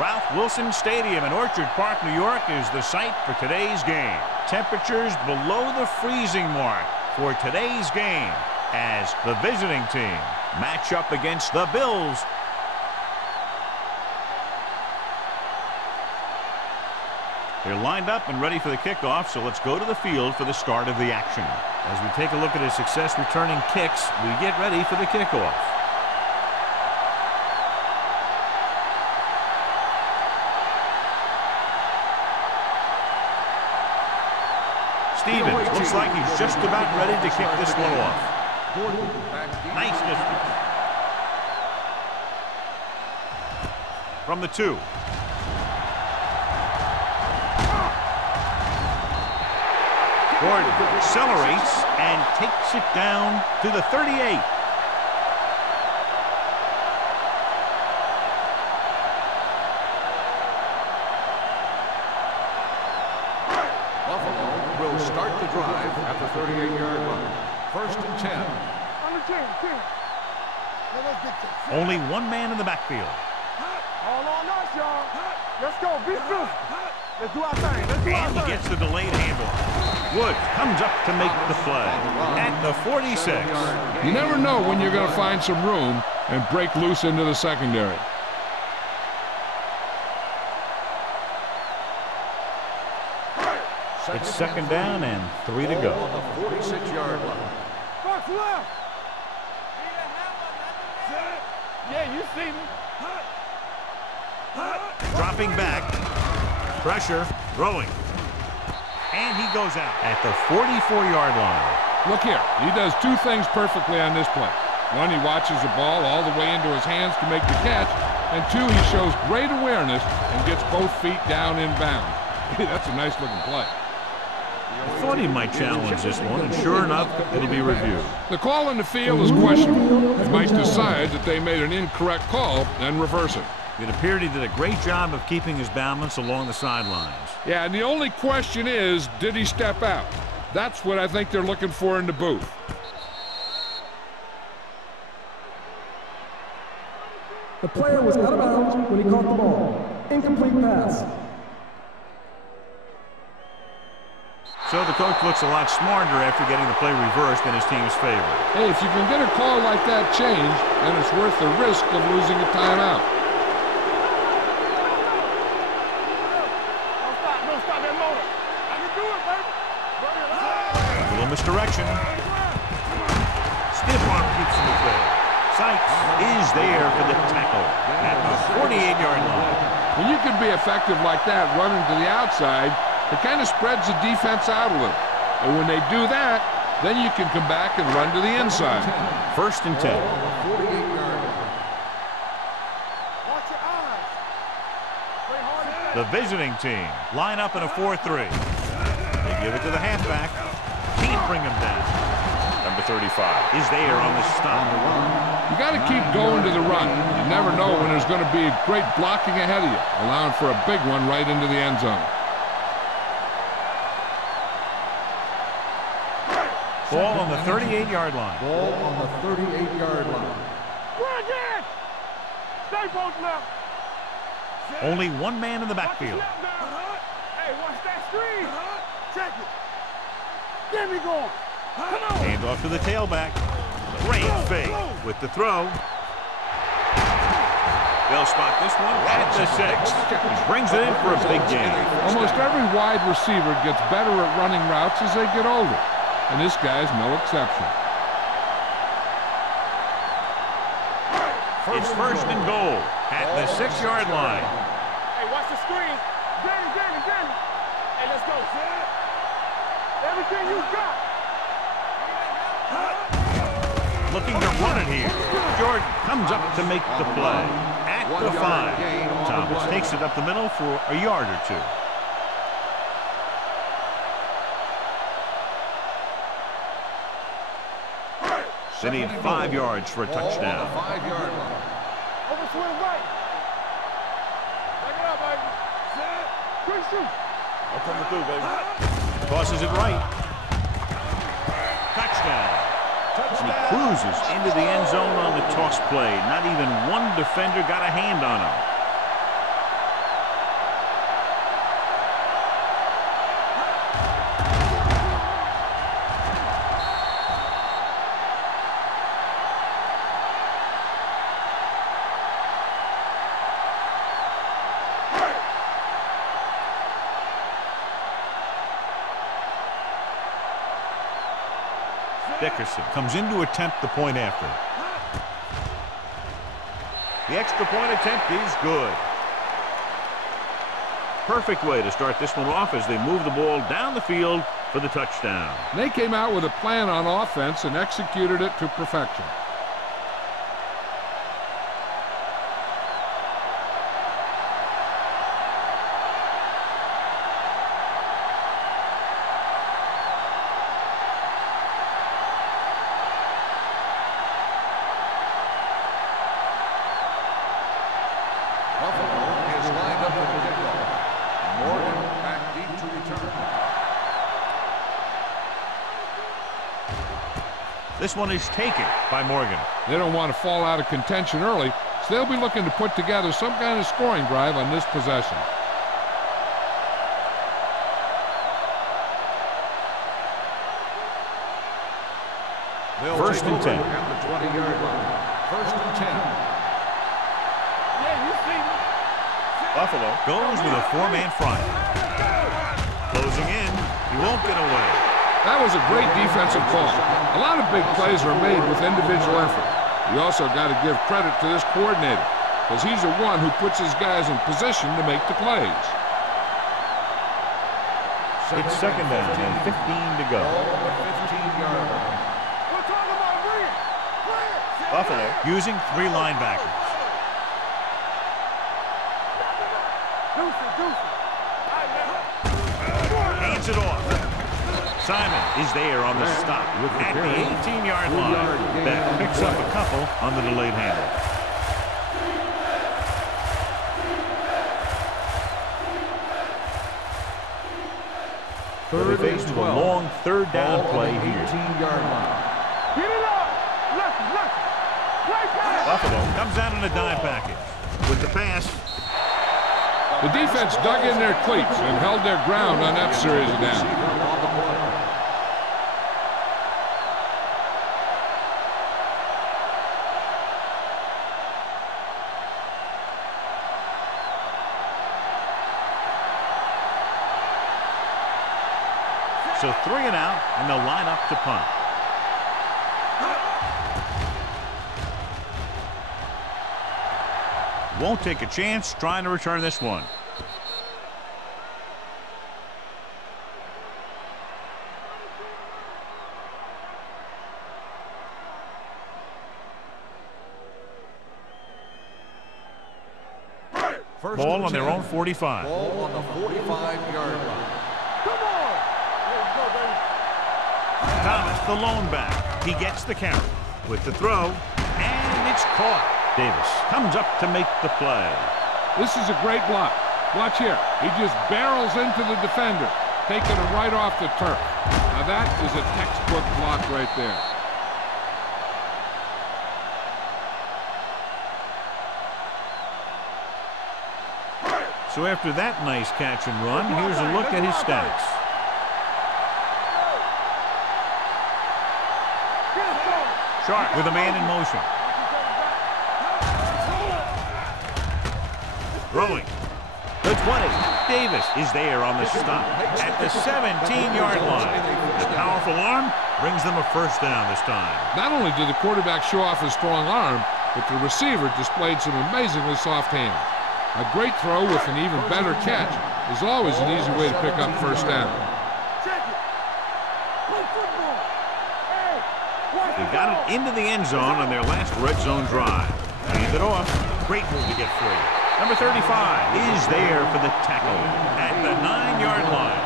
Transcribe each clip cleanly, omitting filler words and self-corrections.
Ralph Wilson Stadium in Orchard Park, New York is the site for today's game. Temperatures below the freezing mark for today's game as the visiting team match up against the Bills. They're lined up and ready for the kickoff, so let's go to the field for the start of the action. As we take a look at his success returning kicks, we get ready for the kickoff. Stevens looks like he's just about ready to kick this one off. Nice distance. From the 2. Gordon accelerates and takes it down to the 38. Buffalo will start the drive at the 38-yard line. 1st and 10. Only one man in the backfield. All on us, y'all. Let's go. Be true. Let's do our thing. Let's do our And thing. he gets the delayed handoff. Wood comes up to make the play at the 46. You never know when you're going to find some room and break loose into the secondary. It's 2nd down and 3 to go. On the 46-yard line. Box left. Yeah, you see me. Dropping back. Pressure. Throwing. And he goes out at the 44-yard line. Look here. He does 2 things perfectly on this play. 1, he watches the ball all the way into his hands to make the catch. And 2, he shows great awareness and gets both feet down in bounds. That's a nice-looking play. I thought he might challenge this one, and sure enough, it'll be reviewed. The call in the field is questionable. He might decide that they made an incorrect call and reverse it. It appeared he did a great job of keeping his balance along the sidelines. Yeah, and the only question is, did he step out? That's what I think they're looking for in the booth. The player was out of bounds when he caught the ball. Incomplete pass. So the coach looks a lot smarter after getting the play reversed in his team's favor. Hey, if you can get a call like that changed, then it's worth the risk of losing a timeout. Don't stop that motor. I can do it, baby. A little misdirection. Stiff arm keeps him at bay. Sykes is there for the tackle at the 48-yard line. When you can be effective like that running to the outside, it kind of spreads the defense out a little. And when they do that, then you can come back and run to the inside. 1st and 10. Watch your eyes. Play hard. The visiting team line up in a 4-3. They give it to the halfback. Can't bring him down. Number 35 is there on the stop. You got to keep going to the run. You never know when there's going to be great blocking ahead of you, allowing for a big one right into the end zone. Ball on the 38-yard line. Ball on the 38-yard line. Run again. Stay both left. Only one man in the Watch backfield. your left now. Hey, watch that screen. Check it. Get me going. Come on. Hand off to the tailback. Great fake with the throw. They'll spot this one at the 6. He brings it in for a big gain. Almost every wide receiver gets better at running routes as they get older. And this guy's no exception. It's 1st and goal at the 6-yard line. Hey, watch the screen. Danny. Hey, let's go. Everything you got. Looking to run it here. Jordan comes up to make the play at the 5. Thomas takes it up the middle for a yard or 2. They need 5 yards for a touchdown. 5-yard line. Overswing right. Back it up, baby. Quick shoot. I'm coming through, baby. Tosses it right. Touchdown. And he cruises into the end zone on the toss play. Not even one defender got a hand on him. Dickerson comes in to attempt the point after. The extra point attempt is good. Perfect way to start this one off as they move the ball down the field for the touchdown. They came out with a plan on offense and executed it to perfection. This one is taken by Morgan. They don't want to fall out of contention early, so they'll be looking to put together some kind of scoring drive on this possession. First and 10. At the 20-yard line. First and 10. Yeah, you see me. Buffalo goes with a four-man front. Closing in. He won't get away. That was a great defensive call. A lot of big plays are made with individual effort. You also got to give credit to this coordinator, because he's the one who puts his guys in position to make the plays. It's second down and 15 to go. We're talking about bring it. Buffalo using three linebackers. Hands it off. Simon is there on the stop at the 18-yard line. That picks up a couple on the delayed handle. They're faced with a long third down play here. 18-yard line. Get it up. Left. Play pass. Buffalo comes out in a dime package with the pass. The defense dug in their cleats and held their ground on that series of downs. So 3 and out, and they'll line up to punt. Won't take a chance trying to return this one. Ball on their own 45. Ball on the 45-yard line. Come on. Let's go, baby. Thomas, the lone back. He gets the count with the throw, and it's caught. Davis comes up to make the play. This is a great block. Watch here. He just barrels into the defender, taking him right off the turf. Now that is a textbook block right there. So after that nice catch and run, here's a look at his stats. Sharp with a man in motion. Throwing. The 20. Davis is there on the stop at the 17-yard line. The powerful arm brings them a first down this time. Not only did the quarterback show off his strong arm, but the receiver displayed some amazingly soft hands. A great throw with an even better catch is always an easy way to pick up first down. They got it into the end zone on their last red zone drive. Hand it off. Great move to get free. Number 35 is there for the tackle at the 9-yard line.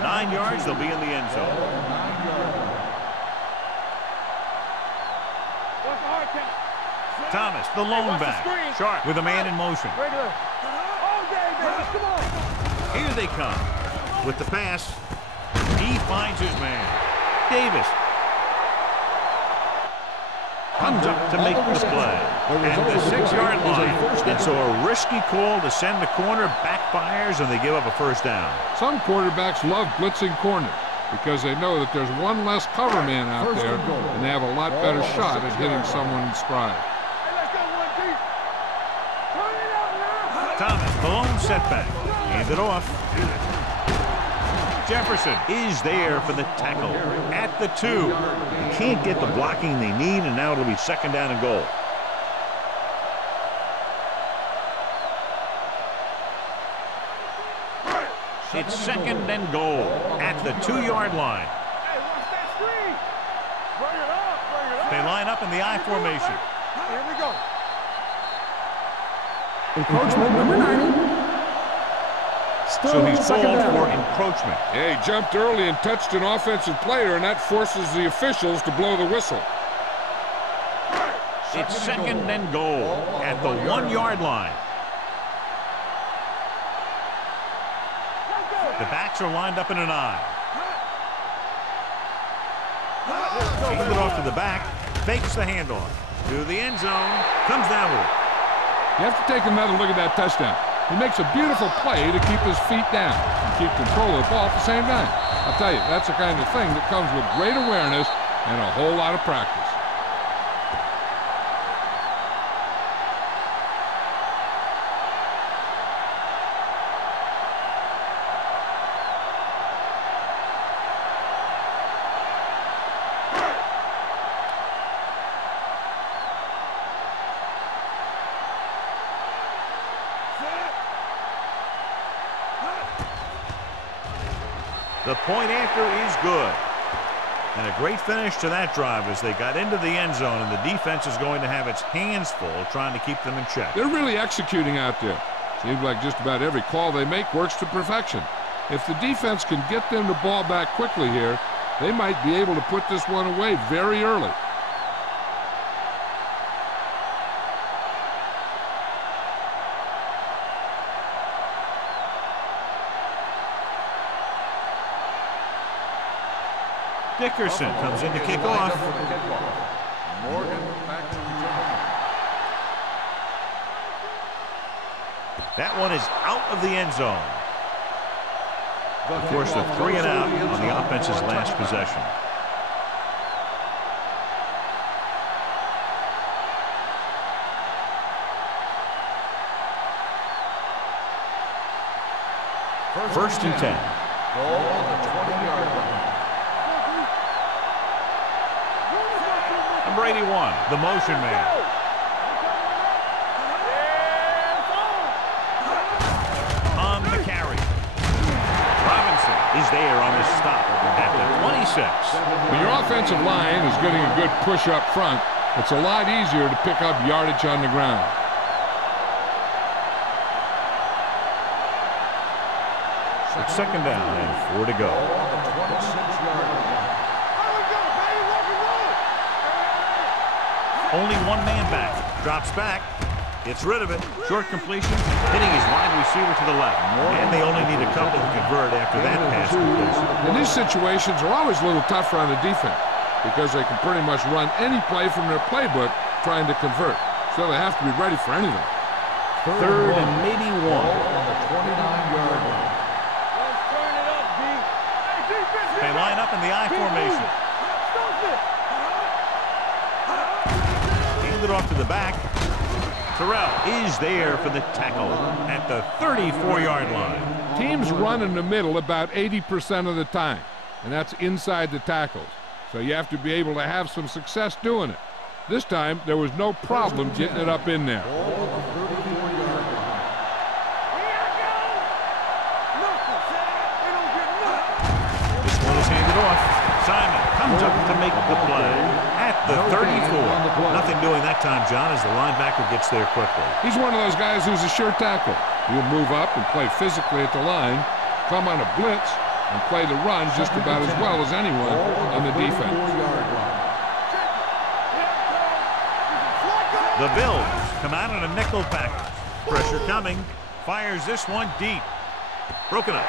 Nine yards, they'll be in the end zone. Thomas, the lone back. Sharp with a man in motion. Here they come with the pass. He finds his man. Davis comes up to make the play. And the 6-yard line. And so a risky call to send the corner backfires, and they give up a first down. Some quarterbacks love blitzing corners because they know that there's one less cover man out there, and they have a lot better shot at hitting someone in stride. Thomas, the lone setback. Hand it off. Jefferson is there for the tackle at the 2. They can't get the blocking they need, and now it'll be 2nd down and goal. It's 2nd and goal at the 2-yard line. Hey, watch that screen. Bring it up, bring it up. They line up in the I formation. Here we go. Encroachment number 90. Still So he's 2nd called down. for encroachment. Yeah, he jumped early and touched an offensive player, and that forces the officials to blow the whistle. It's 2nd and goal at the 1-yard line. The backs are lined up in an I. Hand it off to the back. Fakes the handoff. To the end zone. Comes down with it. You have to take another look at that touchdown. He makes a beautiful play to keep his feet down and keep control of the ball at the same time. I'll tell you, that's the kind of thing that comes with great awareness and a whole lot of practice. The point after is good. And a great finish to that drive as they got into the end zone, and the defense is going to have its hands full trying to keep them in check. They're really executing out there. Seems like just about every call they make works to perfection. If the defense can get them the ball back quickly here, they might be able to put this one away very early. Dickerson comes in to kick off. Morgan back to return. That one is out of the end zone. Of course, the 3 and out on the offense's last possession. First and 10. Goal on the 20-yard line. Number 81, the motion man. On the carry. Robinson is there on the stop at the 26. When your offensive line is getting a good push up front, it's a lot easier to pick up yardage on the ground. It's 2nd down and 4 to go. On the 26-yard line. Only one man back. Drops back. Gets rid of it. Short completion. Hitting his wide receiver to the left. And they only need a couple to convert after that pass completion. And these situations are always a little tougher on the defense because they can pretty much run any play from their playbook trying to convert. So they have to be ready for anything. 3rd and maybe 1. On the 29-yard line. Let's turn it up, D. Hey, defense, They line up in the I formation. Stop it. Hand it off to the back. Terrell is there for the tackle at the 34-yard line. Teams run in the middle about 80% of the time, and that's inside the tackles. So you have to be able to have some success doing it. This time, there was no problem getting it up in there. Goal on the 34-yard line. This one is handed off. Simon comes up to make the play at the 34. Nothing doing that time, John, as the linebacker gets there quickly. He's one of those guys who's a sure tackle. He'll move up and play physically at the line, come on a blitz, and play the run just about as well as anyone on the defense. 34-yard line. The Bills come out in a nickel package. Pressure coming. Fires this one deep. Broken up.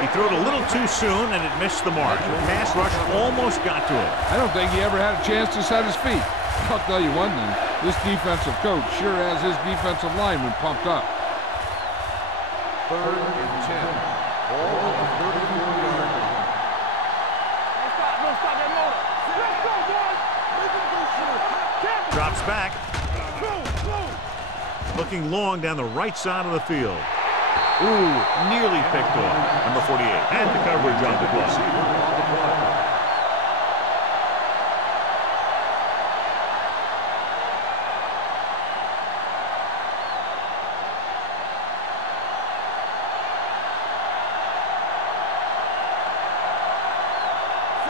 He threw it a little too soon, and it missed the mark. The pass rush almost got to him. I don't think he ever had a chance to set his feet. I'll tell you one thing, this defensive coach sure has his defensive lineman pumped up. 3rd and 10. Ball on the 34-yard line. Don't stop that motor. Let's go, boys. Drops back. Looking long down the right side of the field. Ooh, nearly picked off. Number 48 had the coverage on the play.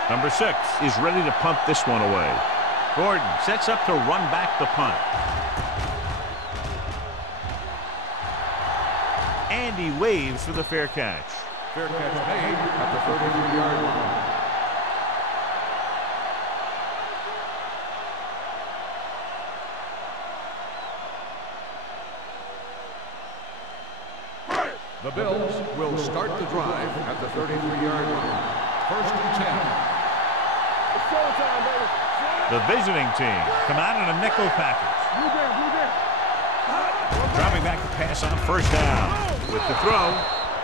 Number 6 is ready to punt this one away. Gordon sets up to run back the punt. And he waves for the fair catch. Fair catch made at the 33-yard line. The Bills will start the drive at the 33-yard line. First and 10. It's showtime, baby. The visiting team come out in a nickel package. Blue down. Dropping back to pass on first down. With the throw,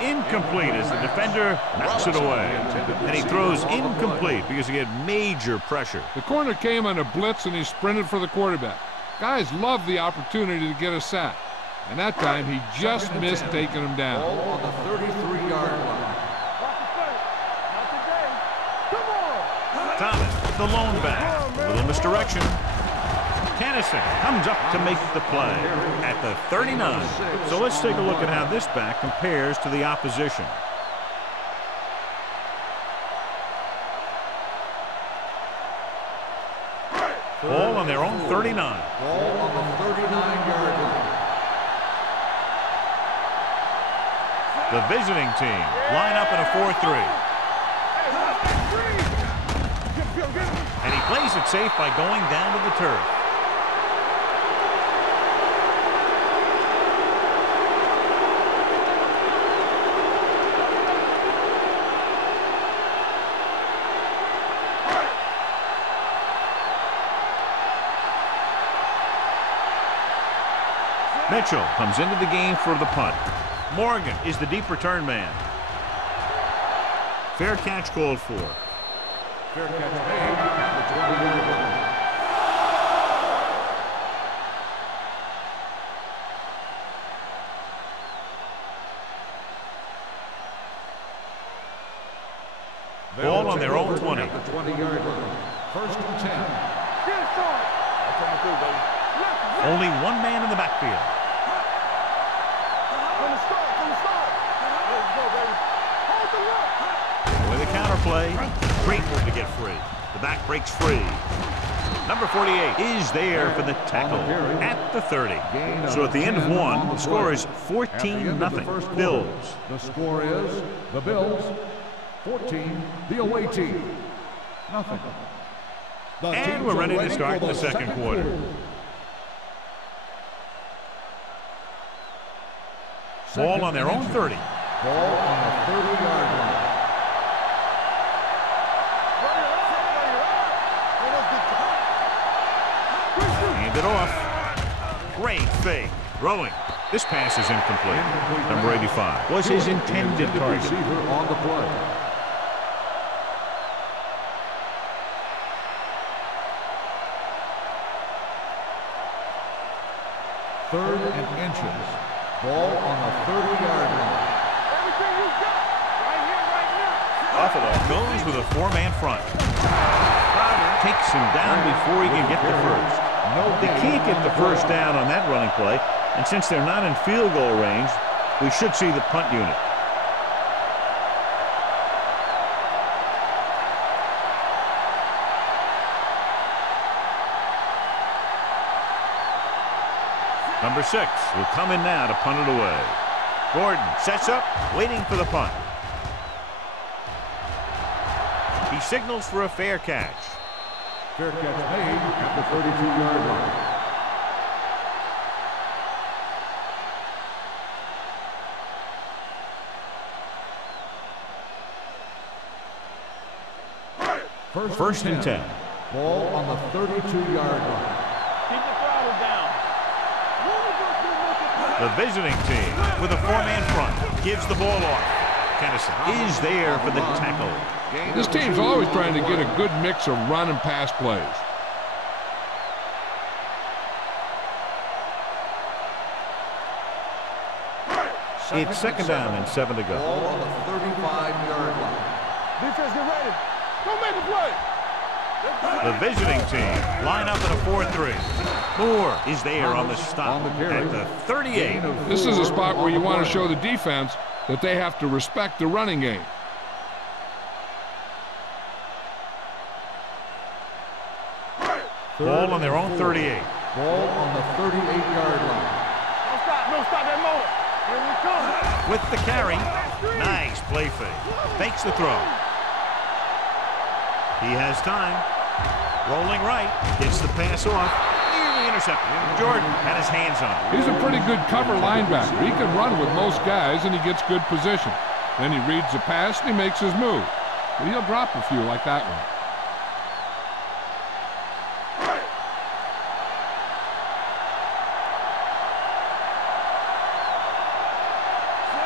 incomplete as the defender knocks it away. And he throws incomplete because he had major pressure. The corner came on a blitz and he sprinted for the quarterback. Guys love the opportunity to get a sack. And that time he just missed taking him down. Ball on the 33-yard line. Thomas, the lone back. A little misdirection. Kennison comes up to make the play at the 39. So let's take a look at how this back compares to the opposition. Ball on their own 39. Ball on the 39-yard line. The visiting team line up in a 4-3. And he plays it safe by going down to the turf. Mitchell comes into the game for the punt. Morgan is the deep return man. Fair catch called for. Fair catch made at the 20-yard line. Ball on their own 20. At the 20-yard line. First and 10. Only one man in the backfield. With a counter play, great move to get free. The back breaks free. Number 48 is there for the tackle at the 30. So at the end of one, the score is 14-0 Bills. The score is the Bills 14, the away team nothing. And we're ready to start the second quarter. Ball on their own 30. Ball on the 30-yard line. Hand it off. Great fake. Throwing. This pass is incomplete. Number 85 was his intended target. Receiver on the play. Third and inches. Ball on the 30-yard line. Everything you got right here, right now. Buffalo goes with a four-man front. Crowder takes him down before he can get the first. They can't get the first down on that running play, and since they're not in field goal range, we should see the punt unit. Number 6 will come in now to punt it away. Gordon sets up, waiting for the punt. He signals for a fair catch. Fair catch made at the 32-yard line. First and 10. Ball on the 32-yard line. Keep the throttle down. The visiting team with a four-man front gives the ball off. Kennison is there for the tackle. This team's always trying to get a good mix of run and pass plays. It's second down and 7 to go. Ball on the 35-yard line. Defense, get ready. Don't make a play. The visiting team line up in a 4-3. Moore is there on the stop at the 38. This is a spot where you want to show the defense that they have to respect the running game. Ball on their own 38. Ball on the 38-yard line. Don't stop that motor. Here we come. With the carry. Nice play fake. Fakes the throw. He has time. Rolling right. Gets the pass off. Nearly intercepted. Jordan had his hands on it. He's a pretty good cover linebacker. He can run with most guys, and he gets good position. Then he reads the pass, and he makes his move. But he'll drop a few like that one.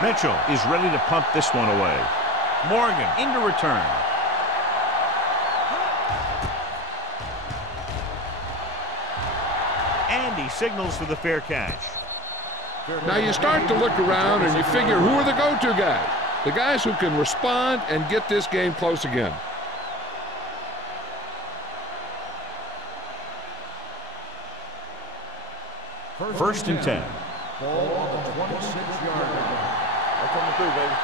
Mitchell is ready to punt this one away. Morgan into return. And he signals for the fair catch. Now you start to look around and you figure, who are the go-to guys? The guys who can respond and get this game close again. First and 10. Ball on the 26-yard line. Coming through, baby.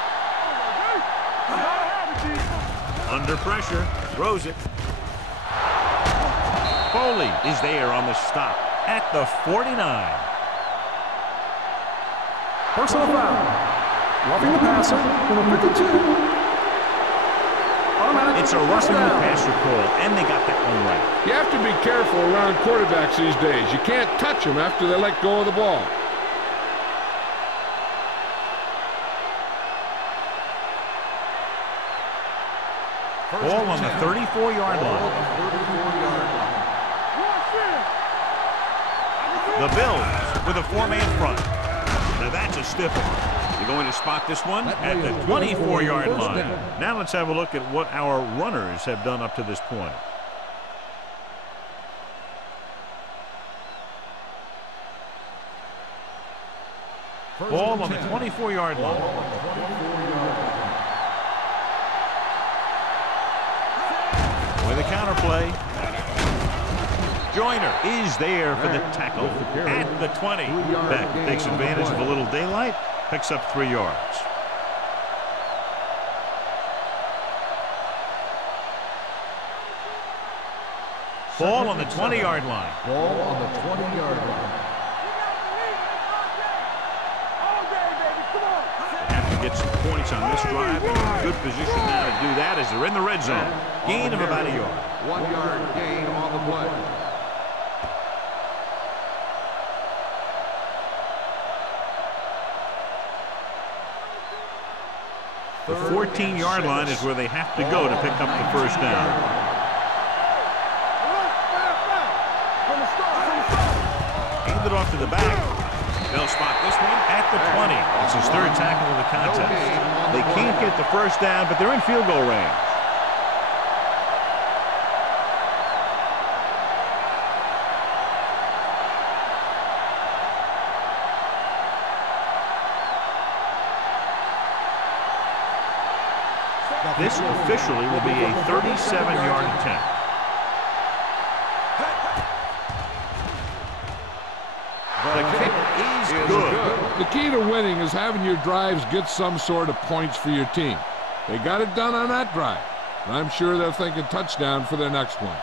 Under pressure. Throws it. Foley is there on the stop at the 49. Personal foul. Roughing the passer. Number 52. Automatic. It's a roughing the passer call, and they got that one right. You have to be careful around quarterbacks these days. You can't touch them after they let go of the ball. Ball on the 34-yard line. The Bills with a 4-man front. Now that's a stiff one. They're going to spot this one at the 24-yard line. Now let's have a look at what our runners have done up to this point. Ball on the 24-yard line. With a counter play. Joyner is there for the tackle at the 20. Beck takes advantage of a little daylight, picks up 3 yards. Ball on the 20-yard line. Ball on the 20-yard line. Have to get some points on this drive. They're in good position now to do that as they're in the red zone. Gain of about a yard. 1-yard gain on the play. The 14-yard line is where they have to go to pick up the first down. Hand it off to the back. They'll spot this one at the 20. It's his 3rd tackle of the contest. They can't get the first down, but they're in field goal range. This officially will be a 37-yard attempt. The kick is good. The key to winning is having your drives get some sort of points for your team. They got it done on that drive. And I'm sure they're thinking touchdown for their next one.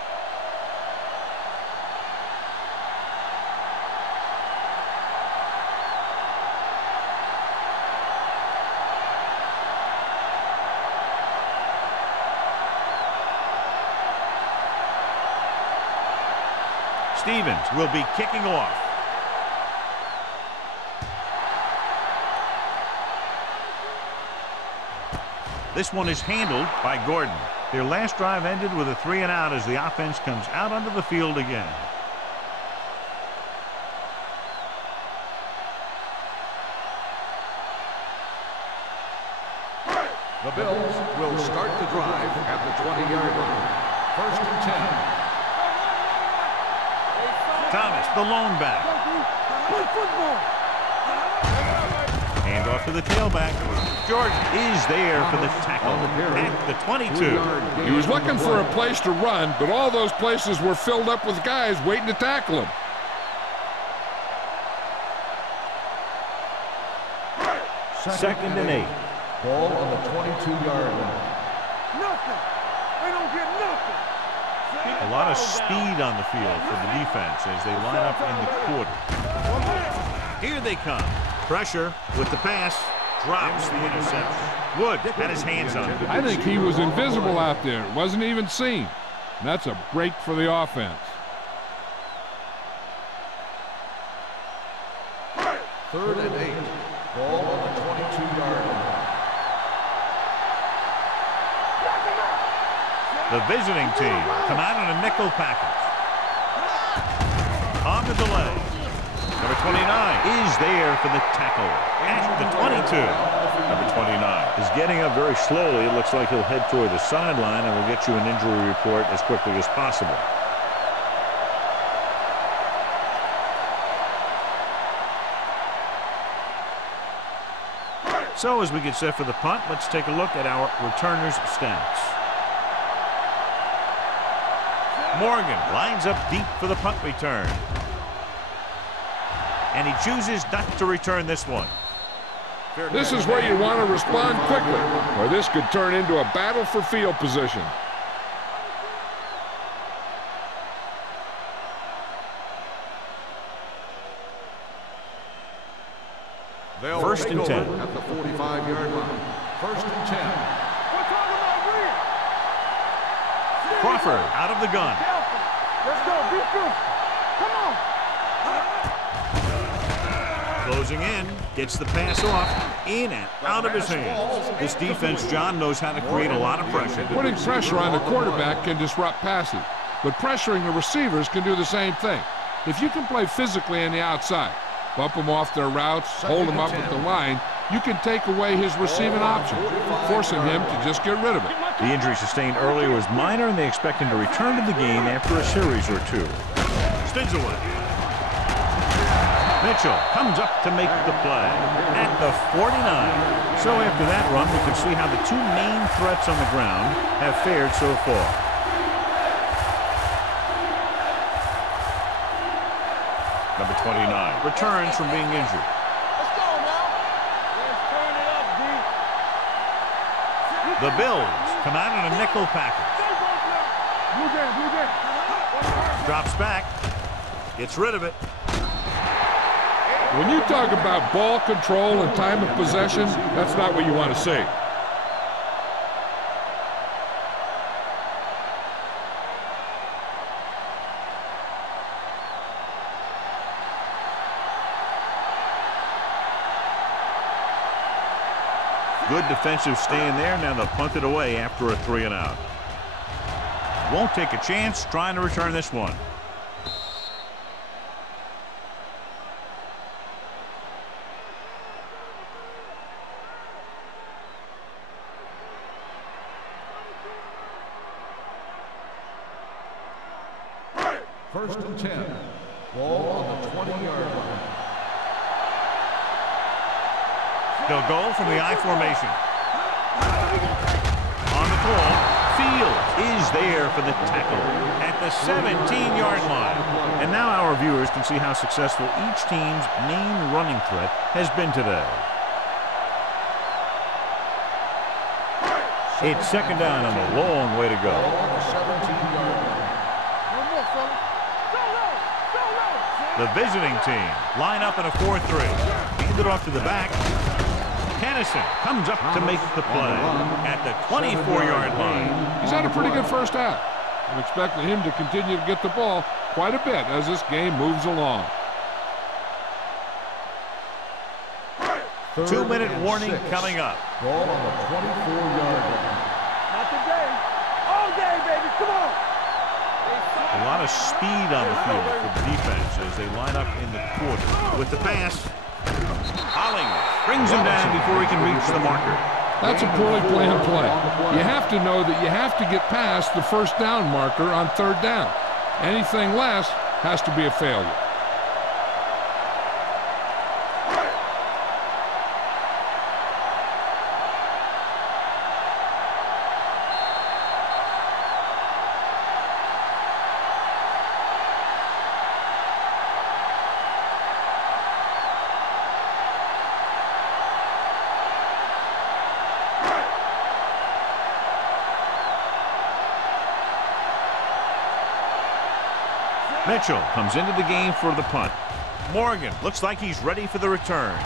Stevens will be kicking off. This one is handled by Gordon. Their last drive ended with a 3-and-out as the offense comes out onto the field again. The Bills will start the drive at the 20-yard line. First and 10. Thomas, the lone back. Hand off to the tailback. Jordan is there for the tackle at the 22. He was looking for a place to run, but all those places were filled up with guys waiting to tackle him. Second and 8. Ball on the 22-yard line. Nothing. They don't get nothing. A lot of speed on the field for the defense as they line up in the quarter. Here they come. Pressure with the pass. Drops the interception. Wood had his hands on it. I think he was invisible out there. Wasn't even seen. And that's a break for the offense. Third and 8. Ball on the 22-yard line. The visiting team come out in a nickel package. On the delay. Number 29 is there for the tackle at the 22. Number 29 is getting up very slowly. It looks like he'll head toward the sideline, and we'll get you an injury report as quickly as possible. So as we get set for the punt, let's take a look at our returners' stats. Morgan lines up deep for the punt return. And he chooses not to return this one. This is where you want to respond quickly, or this could turn into a battle for field position. First and 10. At the 45-yard line. First and 10. Crawford out of the gun. Let's go. Be good. Come on. Closing in. Gets the pass off. In and out of his hands. This defense, John, knows how to create a lot of pressure. Putting pressure on the quarterback can disrupt passes, but pressuring the receivers can do the same thing. If you can play physically on the outside, bump them off their routes, hold them up at the line, you can take away his receiving options, forcing him to just get rid of it. The injury sustained earlier was minor, and they expect him to return to the game after a series or two. Spins away. Mitchell comes up to make the play at the 49. So after that run, we can see how the two main threats on the ground have fared so far. Number 29 returns from being injured. Let's go now. Let's turn it up, D. The Bills come out in a nickel package. Blue game, blue game. Drops back. Gets rid of it. When you talk about ball control and time of possession, that's not what you want to see. Good defensive stand there. Now they'll punt it away after a 3-and-out. Won't take a chance trying to return this one. First and 10. Ball on the 20-yard line. They'll go from the I formation. On the call, Fields is there for the tackle at the 17-yard line. And now our viewers can see how successful each team's main running threat has been today. It's second down and a long way to go. On the 17-yard line. The visiting team line up in a 4-3. Hand it off to the back. Kennison comes up to make the play at the 24-yard line. He's had a pretty good first half. I'm expecting him to continue to get the ball quite a bit as this game moves along. 2-minute warning coming up. Ball on the 24-yard line. Not today. All day, baby. Come on. A lot of speed on the field for the defense as they line up in the quarter. With the pass, Holling brings him down before he can reach the marker. That's a poorly planned play. You have to know that you have to get past the first down marker on third down. Anything less has to be a failure. Mitchell comes into the game for the punt. Morgan looks like he's ready for the return.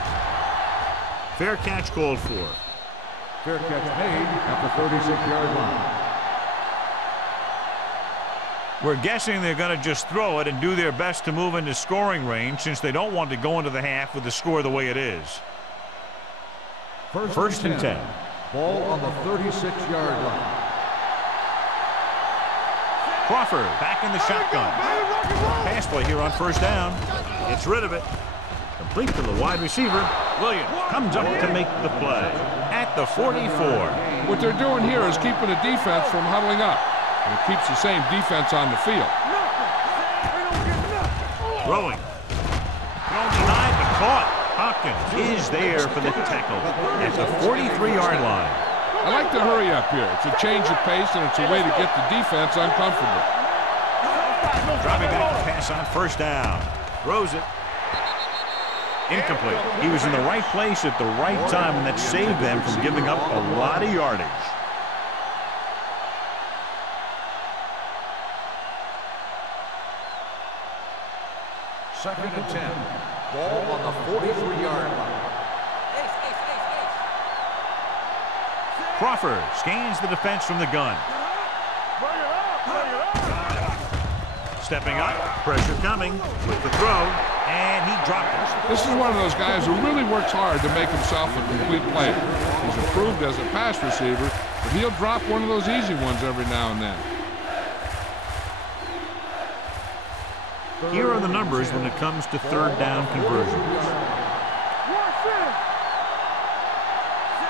Fair catch called for. Fair catch made at the 36-yard line. We're guessing they're going to just throw it and do their best to move into scoring range since they don't want to go into the half with the score the way it is. First and 10. Ball on the 36-yard line. Crawford back in the shotgun. Pass play here on first down. Gets rid of it. Complete to the wide receiver. Williams comes up to make the play at the 44. What they're doing here is keeping the defense from huddling up. And it keeps the same defense on the field. Throwing. Thrown denied but caught. Hopkins is there for the tackle at the 43-yard line. I like to hurry up here. It's a change of pace, and it's a way to get the defense uncomfortable. Dropping back to pass on first down. Throws it. Incomplete. He was in the right place at the right time, and that saved them from giving up a lot of yardage. Second and 10. Ball on the 43-yard line. Crawford scans the defense from the gun. Stepping up, pressure coming with the throw, and he dropped it. This is one of those guys who really works hard to make himself a complete player. He's improved as a pass receiver, but he'll drop one of those easy ones every now and then. Here are the numbers when it comes to third down conversions.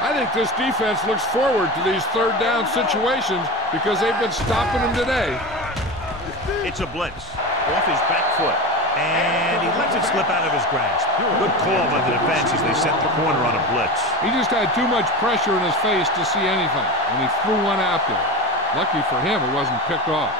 I think this defense looks forward to these third down situations because they've been stopping them today. It's a blitz off his back foot, and he lets it slip out of his grasp. Good call by the defense as they set the corner on a blitz. He just had too much pressure in his face to see anything, and he threw one out there. Lucky for him, it wasn't picked off.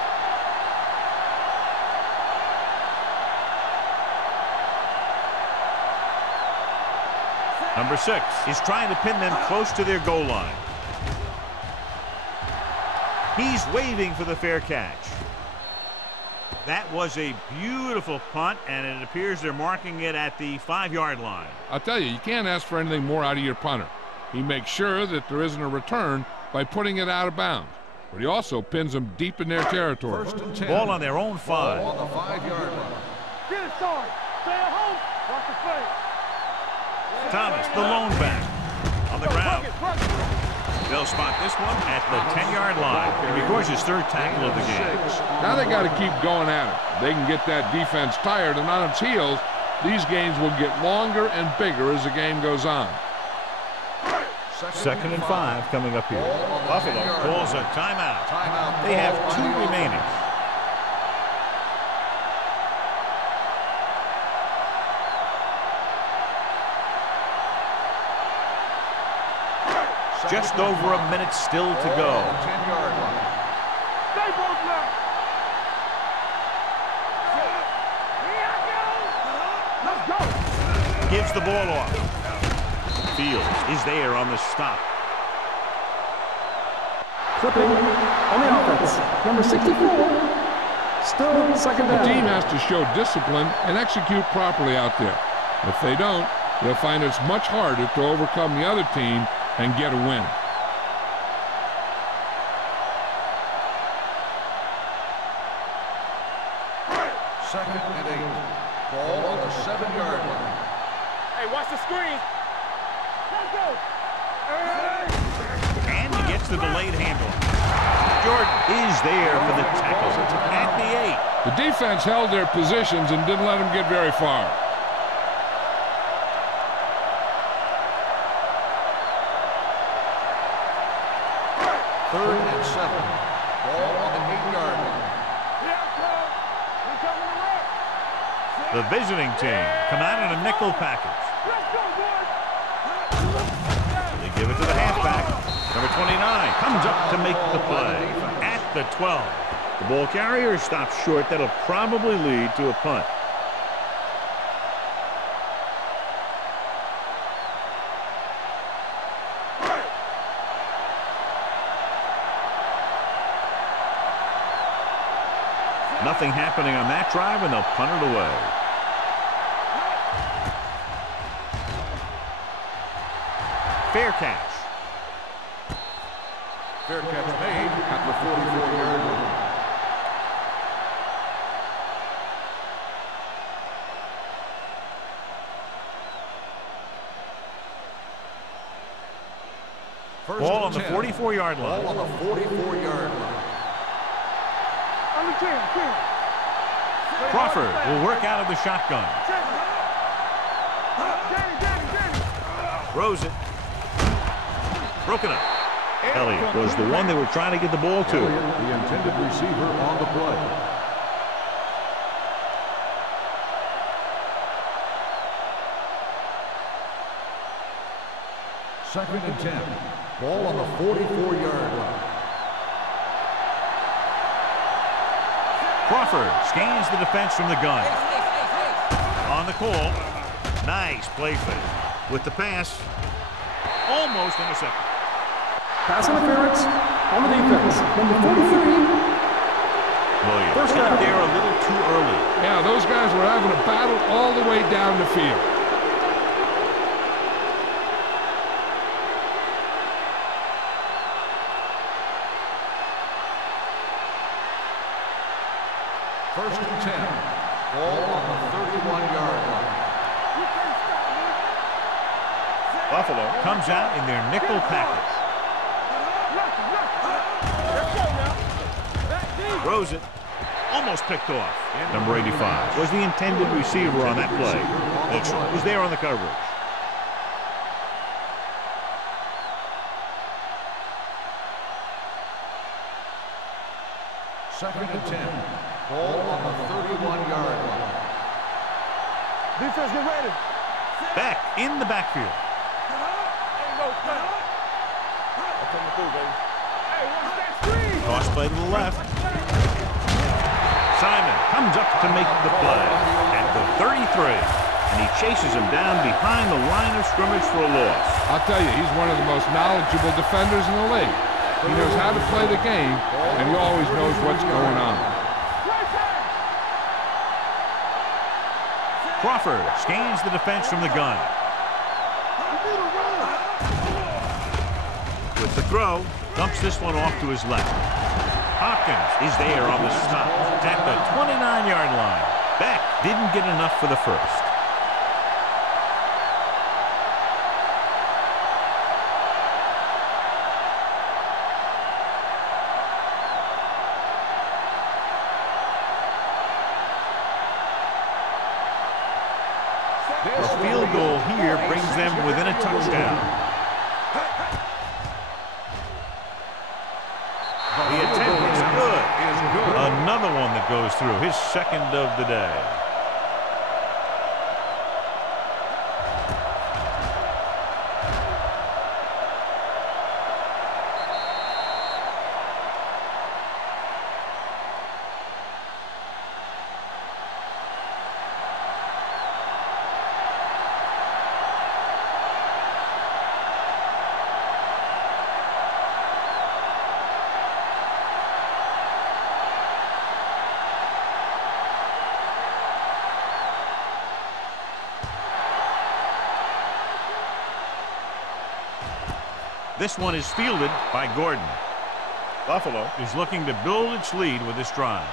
Number 6 is trying to pin them close to their goal line. He's waving for the fair catch. That was a beautiful punt, and it appears they're marking it at the 5-yard line. I'll tell you, you can't ask for anything more out of your punter. He makes sure that there isn't a return by putting it out of bounds, but he also pins them deep in their territory. First and 10. Ball on their own 5. Ball on the 5-yard line. Get it started. Stay at home. Watch the play. Thomas, the lone back, on the ground. They'll spot this one at the 10-yard line. And records his third tackle of the game. Now they got to keep going at it. They can get that defense tired, and on its heels, these games will get longer and bigger as the game goes on. Second and 5 coming up here. Buffalo calls a timeout. They have 2 remaining. Just over a minute still to go. 10-yard line. Stay both left. Let's go. Gives the ball off. Fields is there on the stop. Clipping on the offense. Number 64. Still second The down. team has to show discipline and execute properly out there. If they don't, they'll find it's much harder to overcome the other team and get a win. Second and 8. Ball on the 7-yard line. Hey, watch the screen. Let's go. And he gets the delayed handle. Jordan is there for the tackle at the 8. The defense held their positions and didn't let them get very far. Third and 7. Ball on the 8-yard line. The visiting team come out in a nickel package. They give it to the halfback. Number 29 comes up to make the play at the 12. The ball carrier stops short. That'll probably lead to a punt. Nothing happening on that drive, and they'll punt it away. Fair catch. Fair catch made at the 44-yard line. Ball on the 44-yard line. Ball on the 44-yard line. Crawford will work out of the shotgun. Throws it. Broken up. Elliott was the one they were trying to get the ball to. Elliott, the intended receiver on the play. Second and 10. Ball on the 44-yard line. Crawford scans the defense from the gun. On the call. Nice play fake. With the pass. Almost intercepted. Pass interference on the defense. Number 43. Williams First got down. there a little too early. Yeah, those guys were having a battle all the way down the field. First and 10. Ball on the 31-yard line. Buffalo comes out in their nickel package. Throws it. Almost picked off. Number 85 was the intended receiver on that play. Mitchell was there on the coverage. Second and 10. Ball on the 31-yard line. Defense, get ready. Back in the backfield. Toss play to the left. Simon comes up to make the play at the 33. And he chases him down behind the line of scrimmage for a loss. I'll tell you, he's one of the most knowledgeable defenders in the league. He knows how to play the game, and he always knows what's going on. Crawford scans the defense from the gun. With the throw, dumps this one off to his left. Hopkins is there on the stop at the 29-yard line. Beck didn't get enough for the first. A field goal here brings them within a touchdown. The attempt is good. Another one that goes through, his second of the day. This one is fielded by Gordon. Buffalo is looking to build its lead with this drive.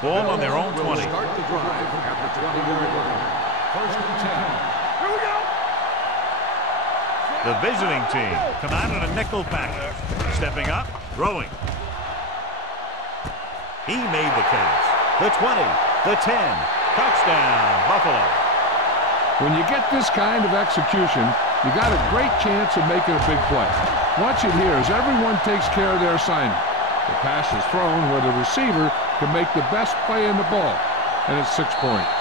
Ball on their own 20. Start the drive at the 20-yard line. First and 10. Here we go. The visiting team come out in a nickel package. Stepping up, throwing. He made the catch. The 20, the 10. Touchdown, Buffalo. When you get this kind of execution, you got a great chance of making a big play. Watch it here as everyone takes care of their assignment. The pass is thrown where the receiver can make the best play in the ball, and it's 6 points.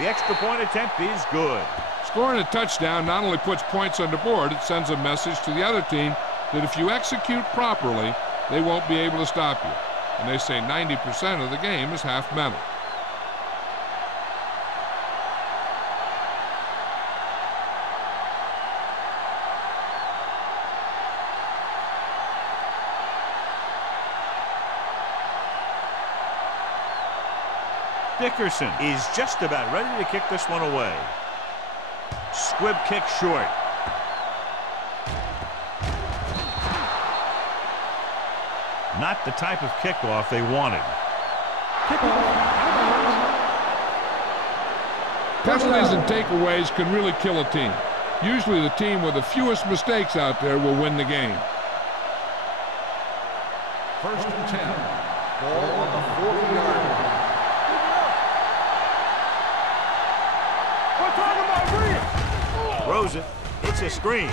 The extra point attempt is good. Scoring a touchdown not only puts points on the board, it sends a message to the other team that if you execute properly, they won't be able to stop you. And they say 90% of the game is half mental. Dickerson is just about ready to kick this one away. Squib kick short. Not the type of kickoff they wanted. Penalties and takeaways can really kill a team. Usually the team with the fewest mistakes out there will win the game. 1st and 10. Ball on the 40-yard line. Throws it. It's a screen.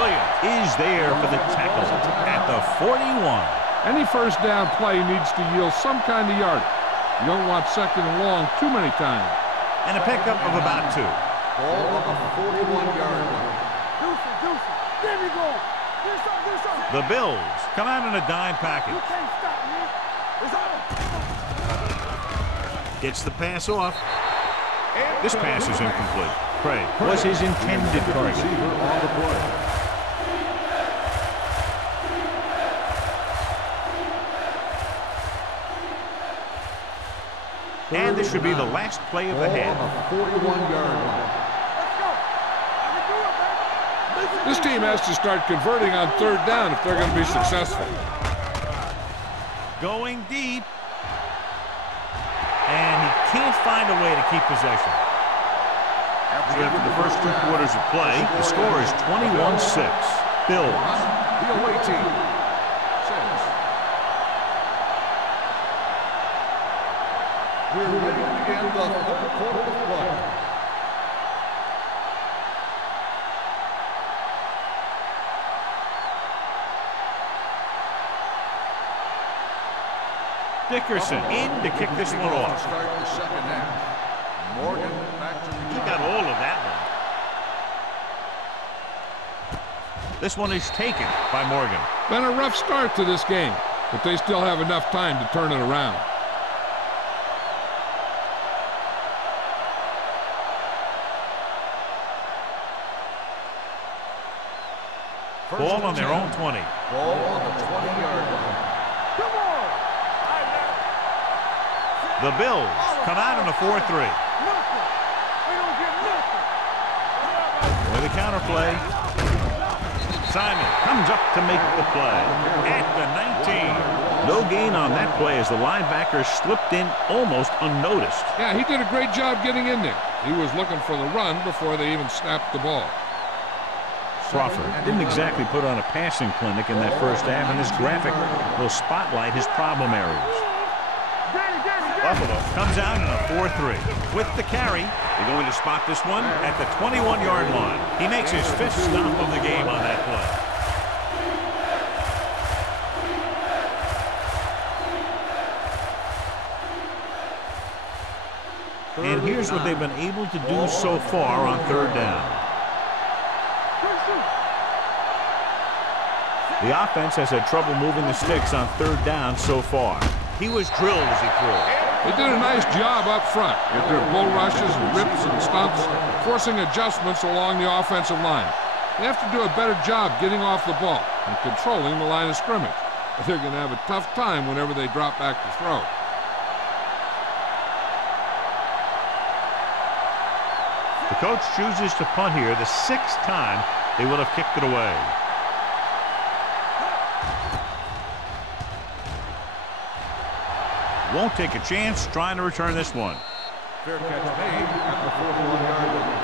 Williams is there for the tackle at the 41. Any first down play needs to yield some kind of yardage. You don't want 2nd and long too many times. And a pickup of about 2. Ball on the 41-yard line. There we go. Do something. The Bills come out in a dime package. You can't stop me. It's on. Gets the pass off. This pass is incomplete. Craig was his intended target. Receiver on the play. And this should be the last play of the half. On the 41-yard line. This team has to start converting on 3rd down if they're going to be successful. Going deep. And he can't find a way to keep possession. After the first 2 quarters of play, the score is 21-6. Bills. The away team. 6. We're ready to begin the 3rd quarter of play. Dickerson in to kick this one off. Start the 2nd half. Morgan back to He got all of that one. This one is taken by Morgan. Been a rough start to this game, but they still have enough time to turn it around. Ball on their own 20. Ball on the 20-yard line. Come on. The Bills come out on a 4-3. Nothing. We don't get nothing. With a counter play. Simon comes up to make the play at the 19. No gain on that play as the linebacker slipped in almost unnoticed. Yeah, he did a great job getting in there. He was looking for the run before they even snapped the ball. Crawford didn't exactly put on a passing clinic in that first half, and this graphic will spotlight his problem areas. Buffalo comes out in a 4-3. With the carry, they're going to spot this one at the 21-yard line. He makes his 5th stop of the game on that play. And here's what they've been able to do so far on 3rd down. The offense has had trouble moving the sticks on 3rd down so far. He was drilled as he threw. They did a nice job up front with their bull rushes and rips and stunts, forcing adjustments along the offensive line. They have to do a better job getting off the ball and controlling the line of scrimmage. They're going to have a tough time whenever they drop back to throw. The coach chooses to punt here the 6th time they would have kicked it away. Won't take a chance trying to return this one. Fair catch made at the 41-yard line.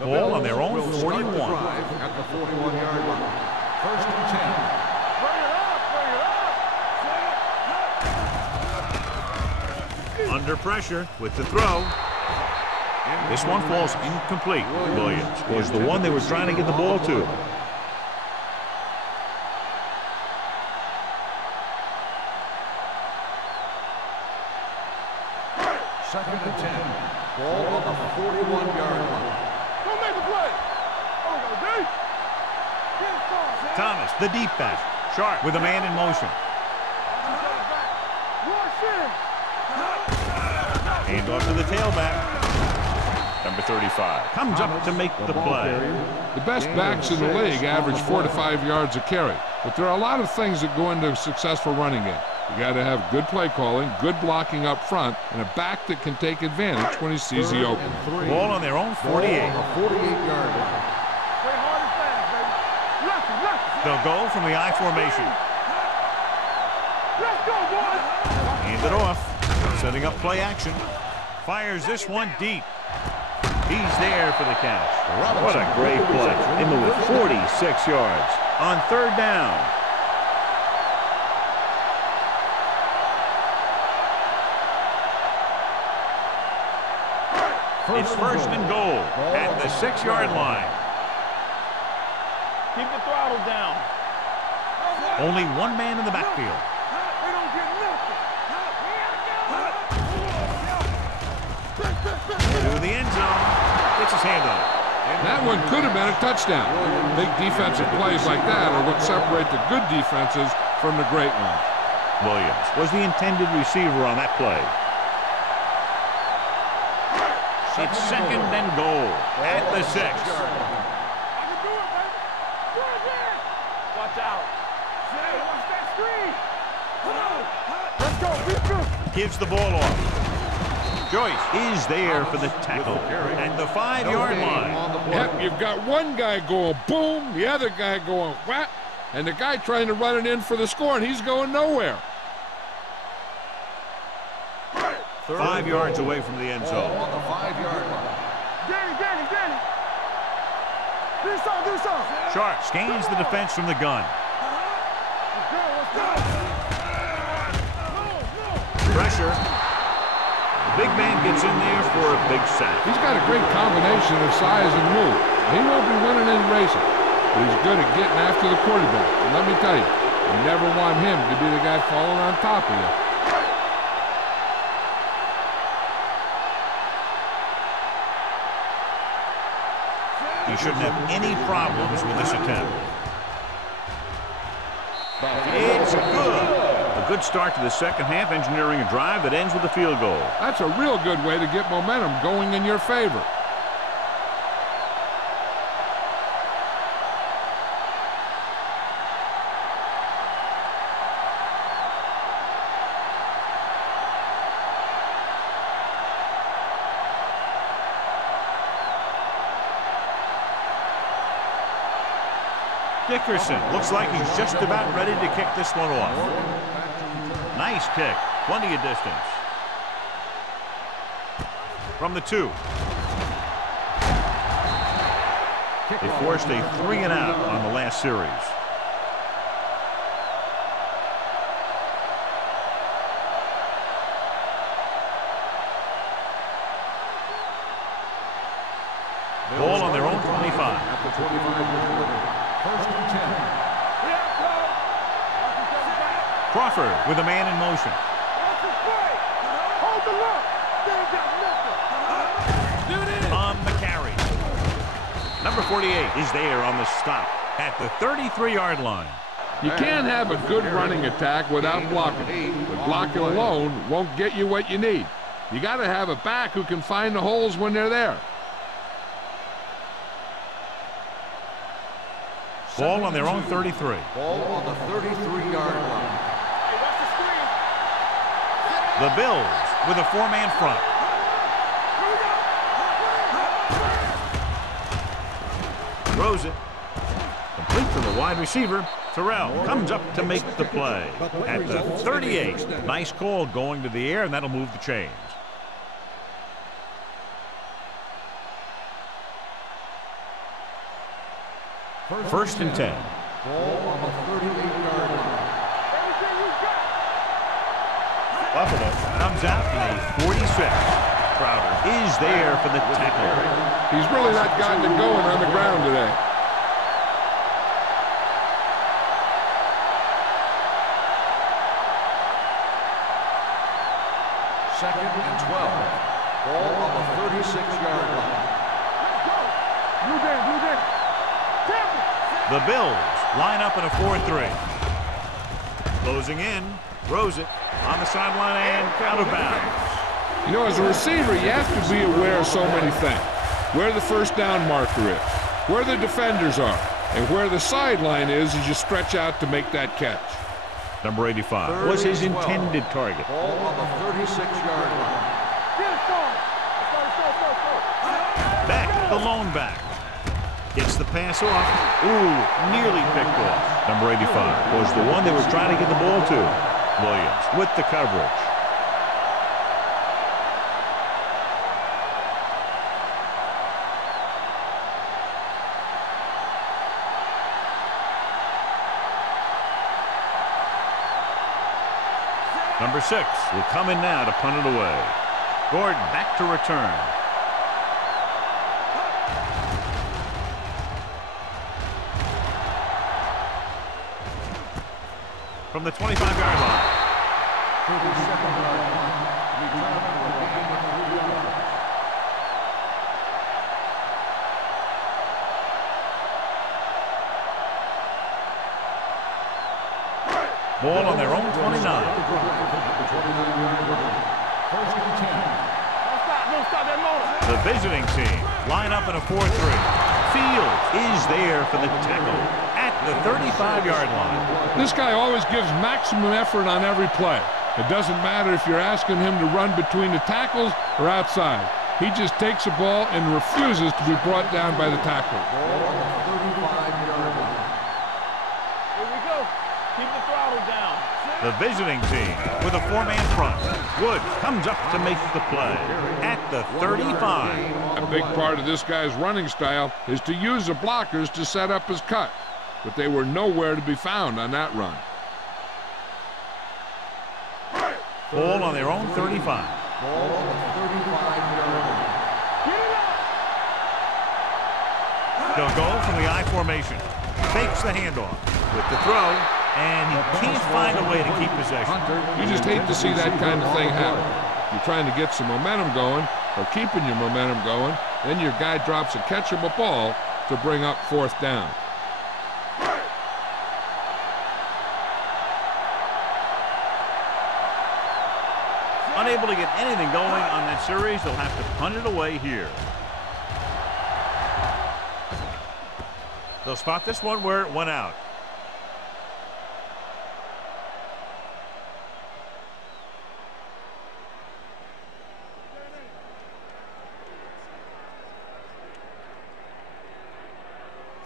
Ball on their own 41. At the 41-yard line. 1st and 10. Under pressure with the throw. This one falls incomplete. Williams was the one they were trying to get the ball to. Second and 10. Ball on the 41-yard line. Don't make the play. Thomas, the deep back. Sharp with a man in motion. Hand off to the tailback. Number 35 comes up to make the play. The best backs in the league average 4 to 5 yards a carry. But there are a lot of things that go into a successful running game. You got to have good play calling, good blocking up front, and a back that can take advantage when he sees the open. Ball on their own 48. 48-yard line. They'll go from the I formation. Let's go, boys. Hand it off. Setting up play action. Fires this one deep. He's there for the catch. What a great play. They move it 46 yards on third down. It's first and goal at the 6-yard line. Keep the throttle down. Only one man in the backfield. They don't get nothing. To the end zone. Gets his hand on it. That one could have been a touchdown. Big defensive plays like that are what separate the good defenses from the great ones. Williams was the intended receiver on that play. It's second and goal at the 6. I can do it, man. Do it again. Watch out. Watch that screen. Let's go. Be good. Gives the ball off. Joyce is there for the tackle at the 5-yard line. Yep, you've got one guy going boom, the other guy going whap, and the guy trying to run it in for the score, and he's going nowhere. 5 yards away from the end zone. On the 5-yard line. Danny. Do something. Sharp scans the defense from the gun. Let's go. Pressure. The big man gets in there for a big sack. He's got a great combination of size and move. He won't be winning any races, but he's good at getting after the quarterback. And let me tell you, you never want him to be the guy falling on top of you. He shouldn't have any problems with this attempt. It's good. A good start to the second half, engineering a drive that ends with a field goal. That's a real good way to get momentum going in your favor. Dickerson looks like he's just about ready to kick this one off. Nice kick. Plenty of distance. From the 2. They forced a 3-and-out on the last series. Ball on their own 25. At the 25-yard line. First and 10. Crawford with a man in motion. Hold the look. They ain't got nothing. On the carry. Number 48 is there on the stop at the 33-yard line. You can't have a good running attack without blocking, but blocking alone won't get you what you need. You got to have a back who can find the holes when they're there. Ball on their own 33. Ball on the 33-yard line. Hey, watch the screen. The Bills with a 4-man front. Throws it. Complete to the wide receiver. Terrell comes up to make the play at the 38. Nice call going to the air, and that'll move the chains. First and 10. Ball on the 38-yard line. Buffalo comes out in a 46. Crowder is there for the tackle. He's really not gotten it going on the ground today. Second and 12. Ball on the 36-yard line. Blue down, blue down. The Bills line up in a 4-3. Closing in, throws it on the sideline and out of bounds. You know, as a receiver, you have to be aware of so many things. Where the first down marker is, where the defenders are, and where the sideline is as you stretch out to make that catch. Number 85 was his intended target. Ball on the 36-yard line. Back, the lone back. Gets the pass off. Ooh, nearly picked off. Number 85 was the one they were trying to get the ball to. Williams with the coverage. Number 6 will come in now to punt it away. Gordon back to return. From the 25-yard line. 32nd-yard line. Return for a gain of 3 yards. Ball on their own 29. First and 10. Don't stop that motor. The visiting team line up in a 4-3. Fields is there for the tackle at the 35-yard line. This guy always gives maximum effort on every play. It doesn't matter if you're asking him to run between the tackles or outside. He just takes the ball and refuses to be brought down by the tackle. Ball on the 35-yard line. Here we go. Keep the throttle down. The visiting team with a 4-man front. Wood comes up to make the play at the 35. A big part of this guy's running style is to use the blockers to set up his cut, but they were nowhere to be found on that run. Ball on their own 35. Ball on the 35-yard line. They'll go from the I formation. Fakes the handoff with the throw, and he can't find a way to keep possession. You just hate to see that kind of thing happen. You're trying to get some momentum going, or keeping your momentum going, then your guy drops a catchable ball to bring up 4th down. Unable to get anything going on that series, they'll have to punt it away here. They'll spot this one where it went out.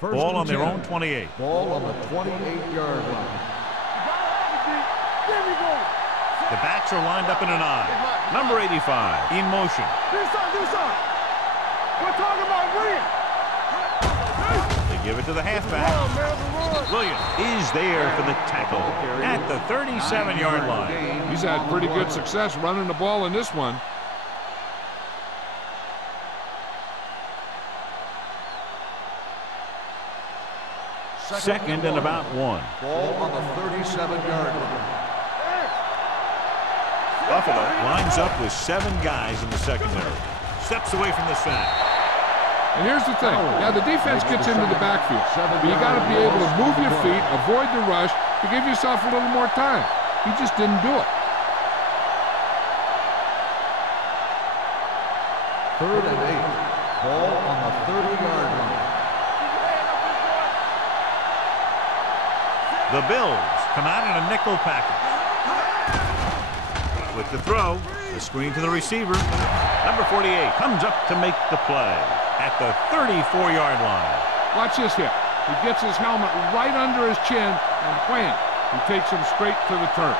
Ball on their own 28. Ball on the 28-yard line. There we go. The backs are lined up in an I. Number 85 in motion. Do something, do something. We're talking about Williams. They give it to the halfback. Williams is there for the tackle at the 37-yard line. He's had pretty good success running the ball in this one. Second and about 1. Ball on the 37-yard line. Buffalo lines up with 7 guys in the secondary. Steps away from the sack. And here's the thing. Now, the defense gets into the backfield, but you got to be able to move your feet, avoid the rush, to give yourself a little more time. He just didn't do it. 3rd and 8. Ball on the 30-yard line. The Bills come out in a nickel package. With the throw, the screen to the receiver. Number 48 comes up to make the play at the 34-yard line. Watch this here. He gets his helmet right under his chin, and wham, he takes him straight to the turf.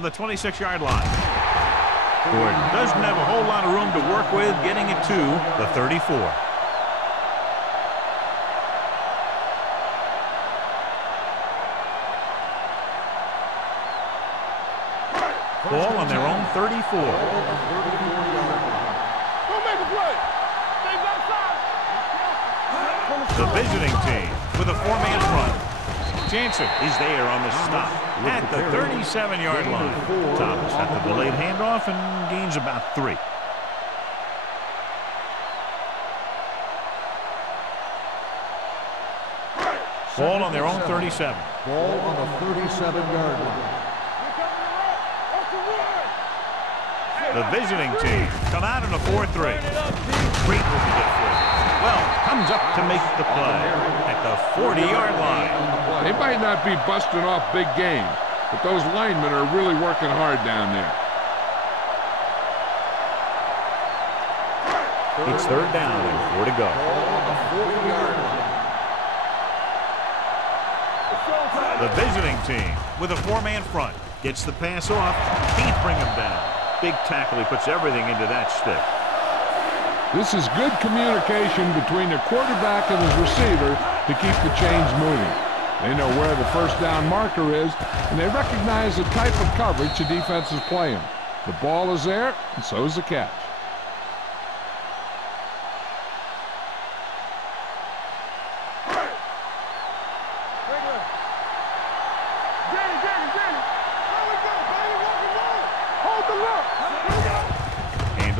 from the 26-yard line. Ford doesn't have a whole lot of room to work with, getting it to the 34. Ball on their own 34. The visiting team with a 4-man front. Jansen is there on the stop at the 37-yard line. Thomas at the delayed handoff and gains about 3. Ball on their own 37. Ball on the 37-yard line. The visiting team come out in a 4-3. Great move to get forward. Well, comes up to make the play at the 40-yard line. They might not be busting off big games, but those linemen are really working hard down there. It's 3rd down and 4 to go. The visiting team with a 4-man front gets the pass off. Can't bring him down. Big tackle. He puts everything into that stick. This is good communication between the quarterback and his receiver to keep the chains moving. They know where the first down marker is, and they recognize the type of coverage the defense is playing. The ball is there, and so is the catch.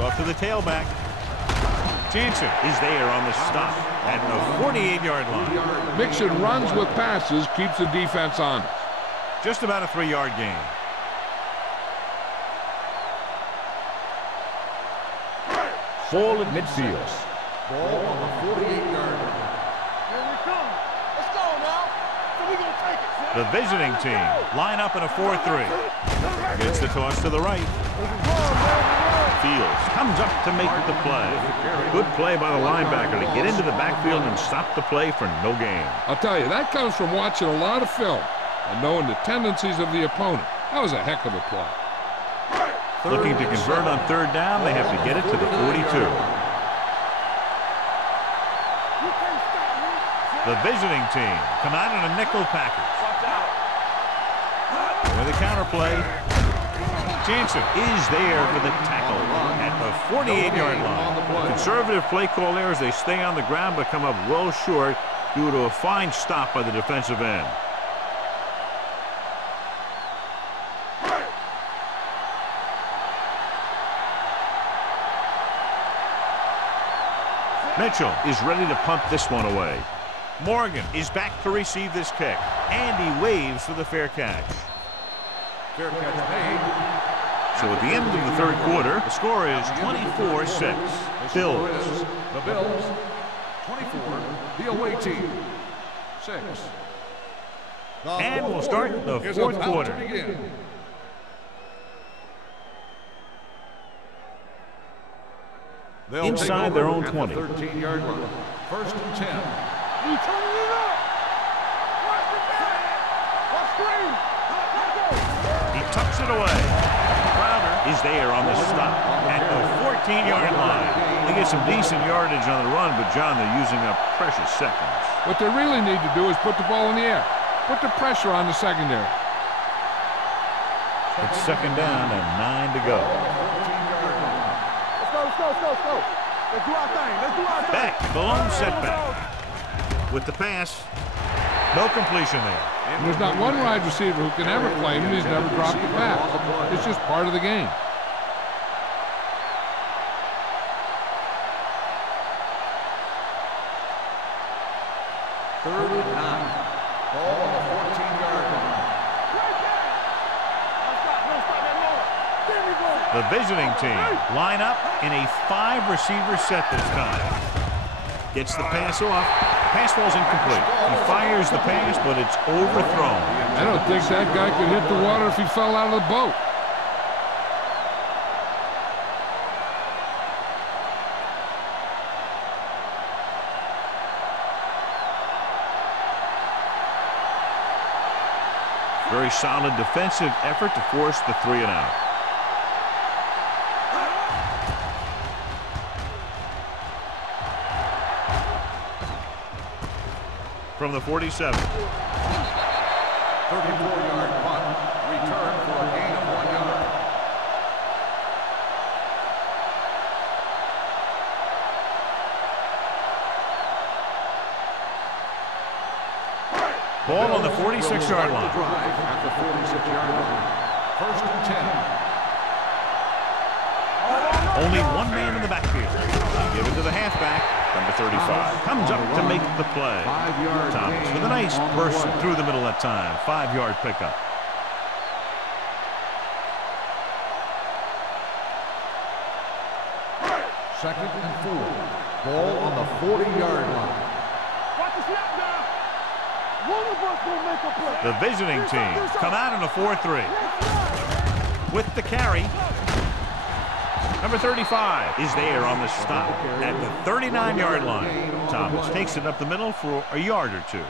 Off to the tailback. Jansen is there on the stop at the 48-yard line. Mixon runs with passes, keeps the defense honest. Just about a 3-yard gain. Ball at midfield. Ball on the 48-yard line. Here we come. Let's go now. So we gonna take it. The visiting team line up in a 4-3. Gets the toss to the right. Fields comes up to make the play. Good play by the linebacker to get into the backfield and stop the play for no gain. I'll tell you, that comes from watching a lot of film and knowing the tendencies of the opponent. That was a heck of a play. Looking to convert on 3rd down, they have to get it to the 42. The visiting team come out in a nickel package. With a counterplay, Jansen is there for the tackle at the 48-yard line. Conservative play call there as they stay on the ground but come up well short due to a fine stop by the defensive end. Mitchell is ready to punt this one away. Morgan is back to receive this kick, and he waves for the fair catch. Fair catch made. So at the end of the 3rd quarter, the score is 24-6. Bills. The Bills, 24. The away team, 6. And we'll start the 4th quarter. Inside their own 20. 13-yard line. 1st and 10. You turning it up. Watch the back. Watch screen. He tucks it away. Crowder is there on the stop at the 14-yard line. They get some decent yardage on the run, but John, they're using up precious seconds. What they really need to do is put the ball in the air. Put the pressure on the secondary. It's 2nd down and 9 to go. Let's go. Let's do our thing. Back, the lone setback. With the pass, no completion there. And there's not one wide receiver who can ever claim he's never dropped a pass. It's just part of the game. Third and 9. Ball on the 14-yard line. The visiting team line up in a 5-receiver set this time. Gets the pass off. Pass ball's incomplete. He fires the pass, but it's overthrown. I don't think that guy could hit the water if he fell out of the boat. Very solid defensive effort to force the 3-and-out. From the 47. 34-yard punt. Return for a gain of 1 yard. Ball on the 46-yard line. Drive at the 46-yard line. 1st and 10. Only one man in the backfield. They give it to the halfback, number 35. Comes up to make the play. 5-yard Thomas gain with a nice on the burst run. through the middle that time. 5-yard pickup. Second and 4. Ball on the 40-yard line. Watch the snap now. One of us will make a play. The visiting team come out in a 4-3. With the carry, number 35 is there on the stop at the 39-yard line. Thomas takes it up the middle for a yard or two.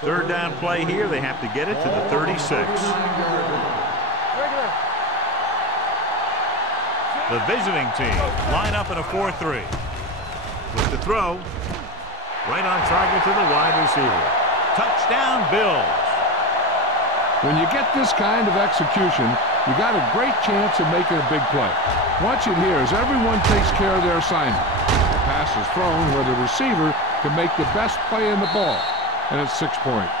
Third down play here. They have to get it to the 36. The visiting team line up in a 4-3. With the throw, right on target to the wide receiver. Touchdown, Bills. When you get this kind of execution, you got a great chance of making a big play. Watch it here as everyone takes care of their assignment. The pass is thrown where the receiver can make the best play in the ball, and it's 6 points.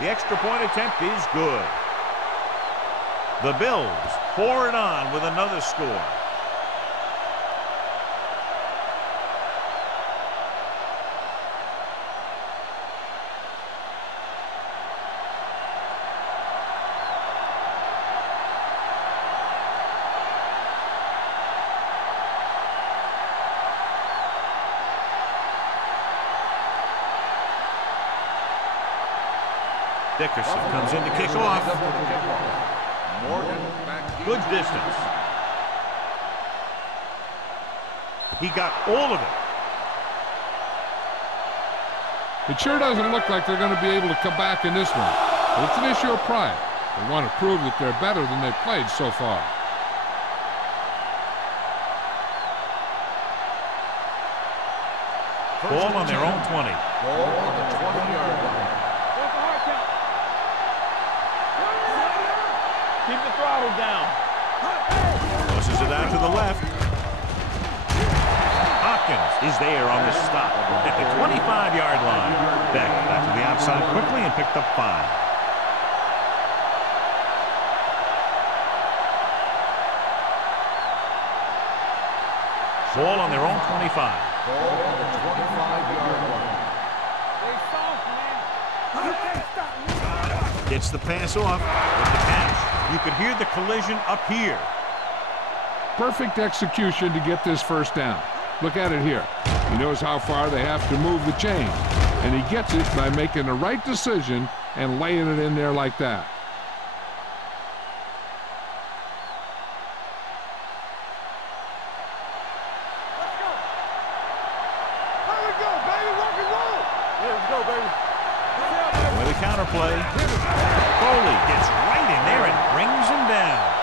The extra point attempt is good. The Bills pour it on with another score. Dickerson comes in to kick off. Good distance. He got all of it. It sure doesn't look like they're going to be able to come back in this one. But it's an issue of pride. They want to prove that they're better than they've played so far. Ball on their own 20. Ball on the 20-yard line. Keep the throttle down. Tosses it out to the left. Hopkins is there on the stop at the 25-yard line. Beck got to the outside quickly and picked up 5. Ball on their own 25. Ball on the 25-yard line. Stay soft, man. Gets the pass off with the catch. You could hear the collision up here. Perfect execution to get this first down. Look at it here. He knows how far they have to move the chains, and he gets it by making the right decision and laying it in there like that. Let's go. Here we go, baby. Rock and roll. Yeah, let's go, baby. With a counterplay, Foley gets right in there and brings him down.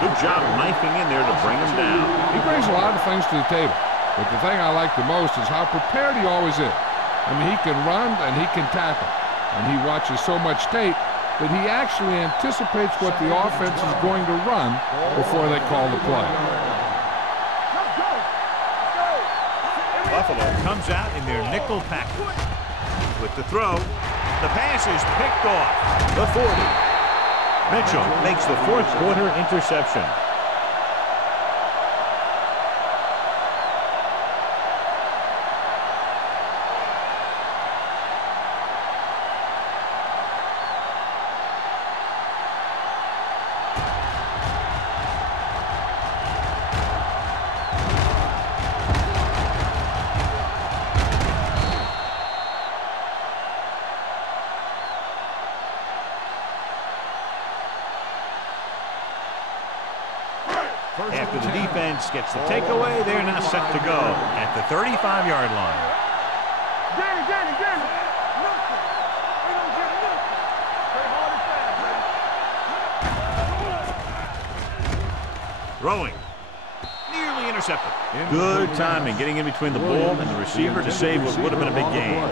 Good job knifing in there to bring him down. He brings a lot of things to the table, but the thing I like the most is how prepared he always is. I mean, he can run and he can tackle, and he watches so much tape that he actually anticipates what the offense is going to run before they call the play. Let's go. Let's go. Buffalo comes out in their nickel package. With the throw, the pass is picked off. The 40. Mitchell makes the fourth quarter interception. After the defense gets the takeaway, they're now set to go at the 35-yard line. Danny. Throwing. Nearly intercepted. Good timing getting in between the ball and the receiver to save what would have been a big gain.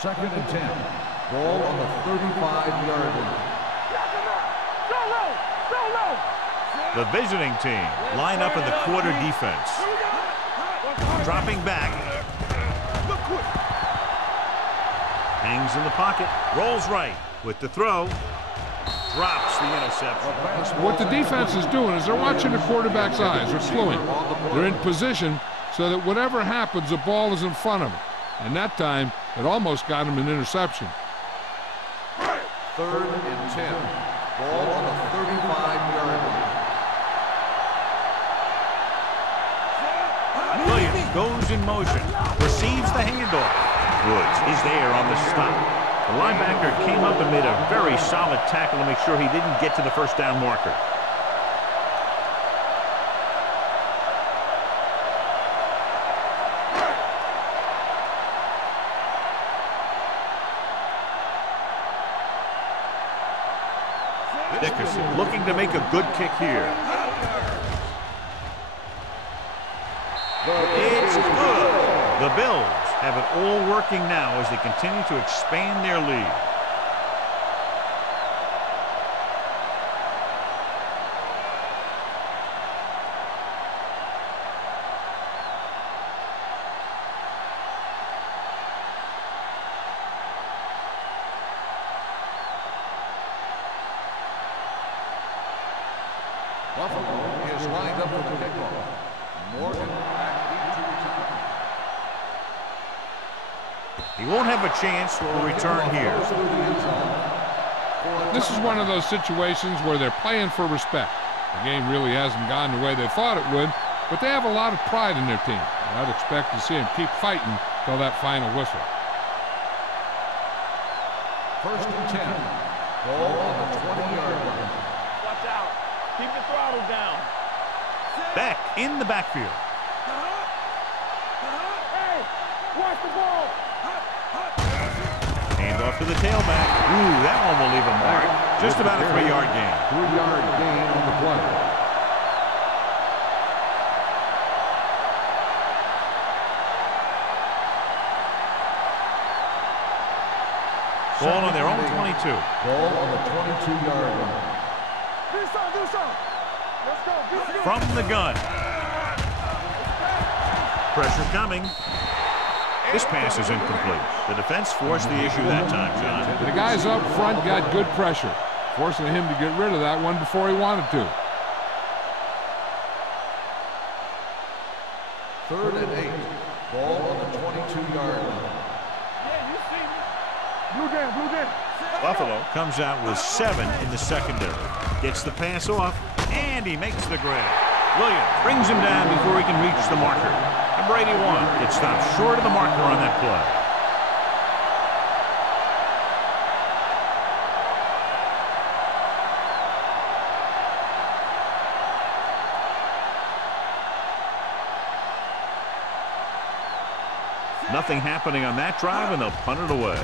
Second and 10. Ball on the 35-yard line. The visiting team line up in the quarter defense. Dropping back. Hangs in the pocket. Rolls right with the throw. Drops the interception. What the defense is doing is they're watching the quarterback's eyes. They're cluing. They're in position so that whatever happens, the ball is in front of them. And that time, it almost got him an interception. Third and 10. Ball on the 35-yard line. Williams goes in motion. Receives the handoff. Woods is there on the stop. The linebacker came up and made a very solid tackle to make sure he didn't get to the first down marker. Dickerson looking to make a good kick here. It's good. The Bills have it all working now as they continue to expand their lead. Buffalo is lined up for the kickoff. Morgan back into return. He won't have a chance to return here. This is one of those situations where they're playing for respect. The game really hasn't gone the way they thought it would, but they have a lot of pride in their team. I'd expect to see them keep fighting till that final whistle. First and 10. Ball on the 20-yard line. Watch out. Keep the throttle down. Back in the backfield. Hey, watch the ball. Hand off to the tailback. Ooh, that one will leave a mark. Just about a 3-yard gain. 3-yard gain on the play. Ball on their own 22. Ball on the 22-yard line. Do something. Let's go. From the gun. Pressure coming. This pass is incomplete. The defense forced the issue that time, John. The guys up front got good pressure, forcing him to get rid of that one before he wanted to. Third and 8. Ball on the 22-yard line. Yeah, you see me. Blue game. Buffalo comes out with 7 in the secondary. Gets the pass off, and he makes the grab. Williams brings him down before he can reach the marker. Number 81 gets stopped short of the marker on that play. Nothing happening on that drive, and they'll punt it away.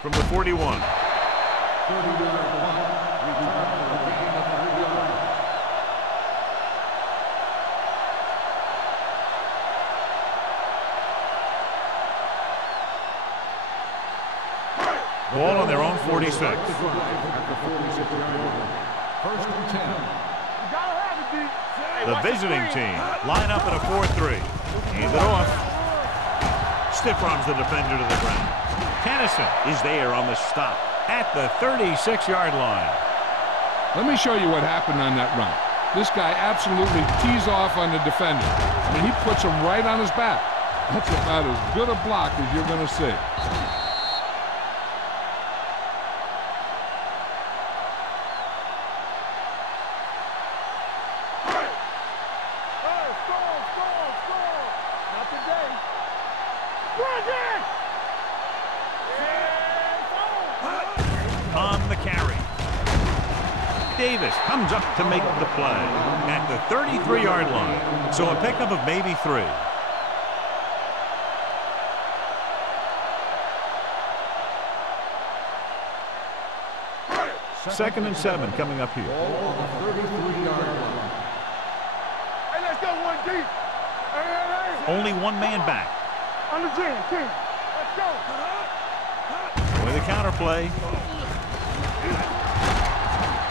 From the 41. 30-yard punt. Return for a gain of 3 yards. Ball on their own 46. At the 46-yard line. First and 10. Gotta have it, D. The visiting team line up in a 4-3. Hand it off. Stiff arms the defender to the ground. Tennyson is there on the stop at the 36-yard line. Let me show you what happened on that run. This guy absolutely tees off on the defender. I mean, he puts him right on his back. That's about as good a block as you're going to see. On the carry. Davis comes up to make the play at the 33-yard line. So a pickup of maybe 3. Second and 7 coming up here. Ball on the 33-yard line. Hey, let's go one deep. Hey. Only one man back. On the 10. Let's go. With a counter play.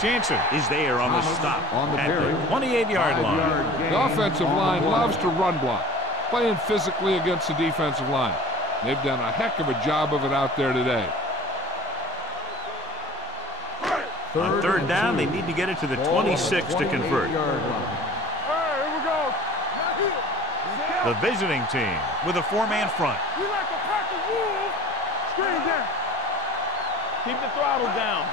Jansen is there on the stop on the at carry. the 28-yard line. The offensive line loves to run block, playing physically against the defensive line. They've done a heck of a job of it out there today. On third down, they need to get it to the 26 to convert. All right, here we go. The visiting team with a 4-man front. We like a pack of wolves. Screen down. Keep the throttle down.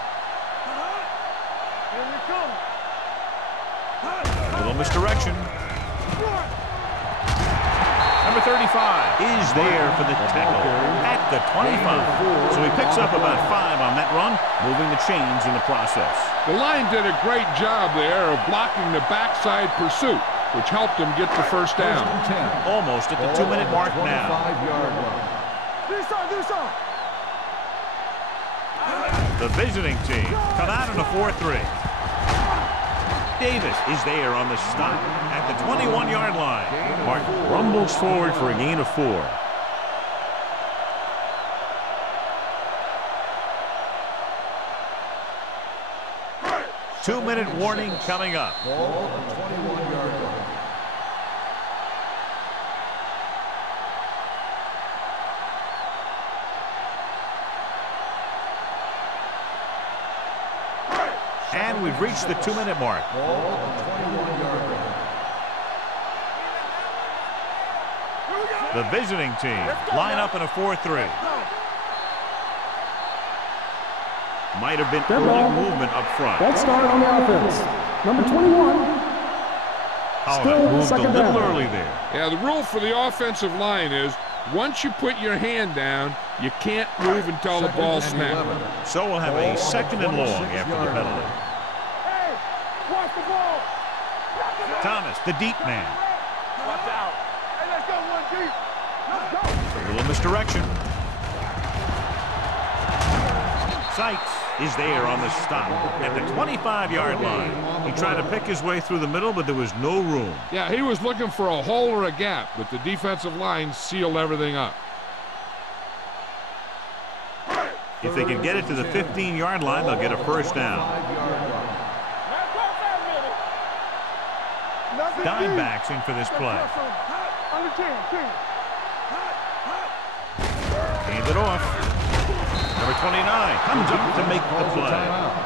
Here we come. A little misdirection. Number 35 is there for the tackle at the 25. So he picks up about 5 on that run, moving the chains in the process. The line did a great job there of blocking the backside pursuit, which helped them get the first down. Almost at the 2-minute mark now. 25-yard line. This side. The visiting team come out in a 4-3. Davis is there on the stop at the 21-yard line. Martin rumbles forward for a gain of 4. Two-minute warning coming up. Ball on the 21-yard line. And we've reached the 2-minute mark. Ball on the 21-yard line. The visiting team line up in a 4-3. Might have been Dead early ball. movement up front. Ball start on the offense. Number 21. Oh, Still that moved a second little down. early there. Yeah, the rule for the offensive line is once you put your hand down, you can't move until the ball snaps. So we'll have a second and long after the penalty. Hey, watch the ball. Thomas, the deep man. Watch out. Hey, let's go one deep. Let's go. A little misdirection. Sykes is there on the stop at the 25-yard line. He tried to pick his way through the middle, but there was no room. Yeah, he was looking for a hole or a gap, but the defensive line sealed everything up. If they can get it to the 15-yard line, they'll get a first down. Dime backs in for this play. On the 10. Hand it off. Number 29 comes up to make the play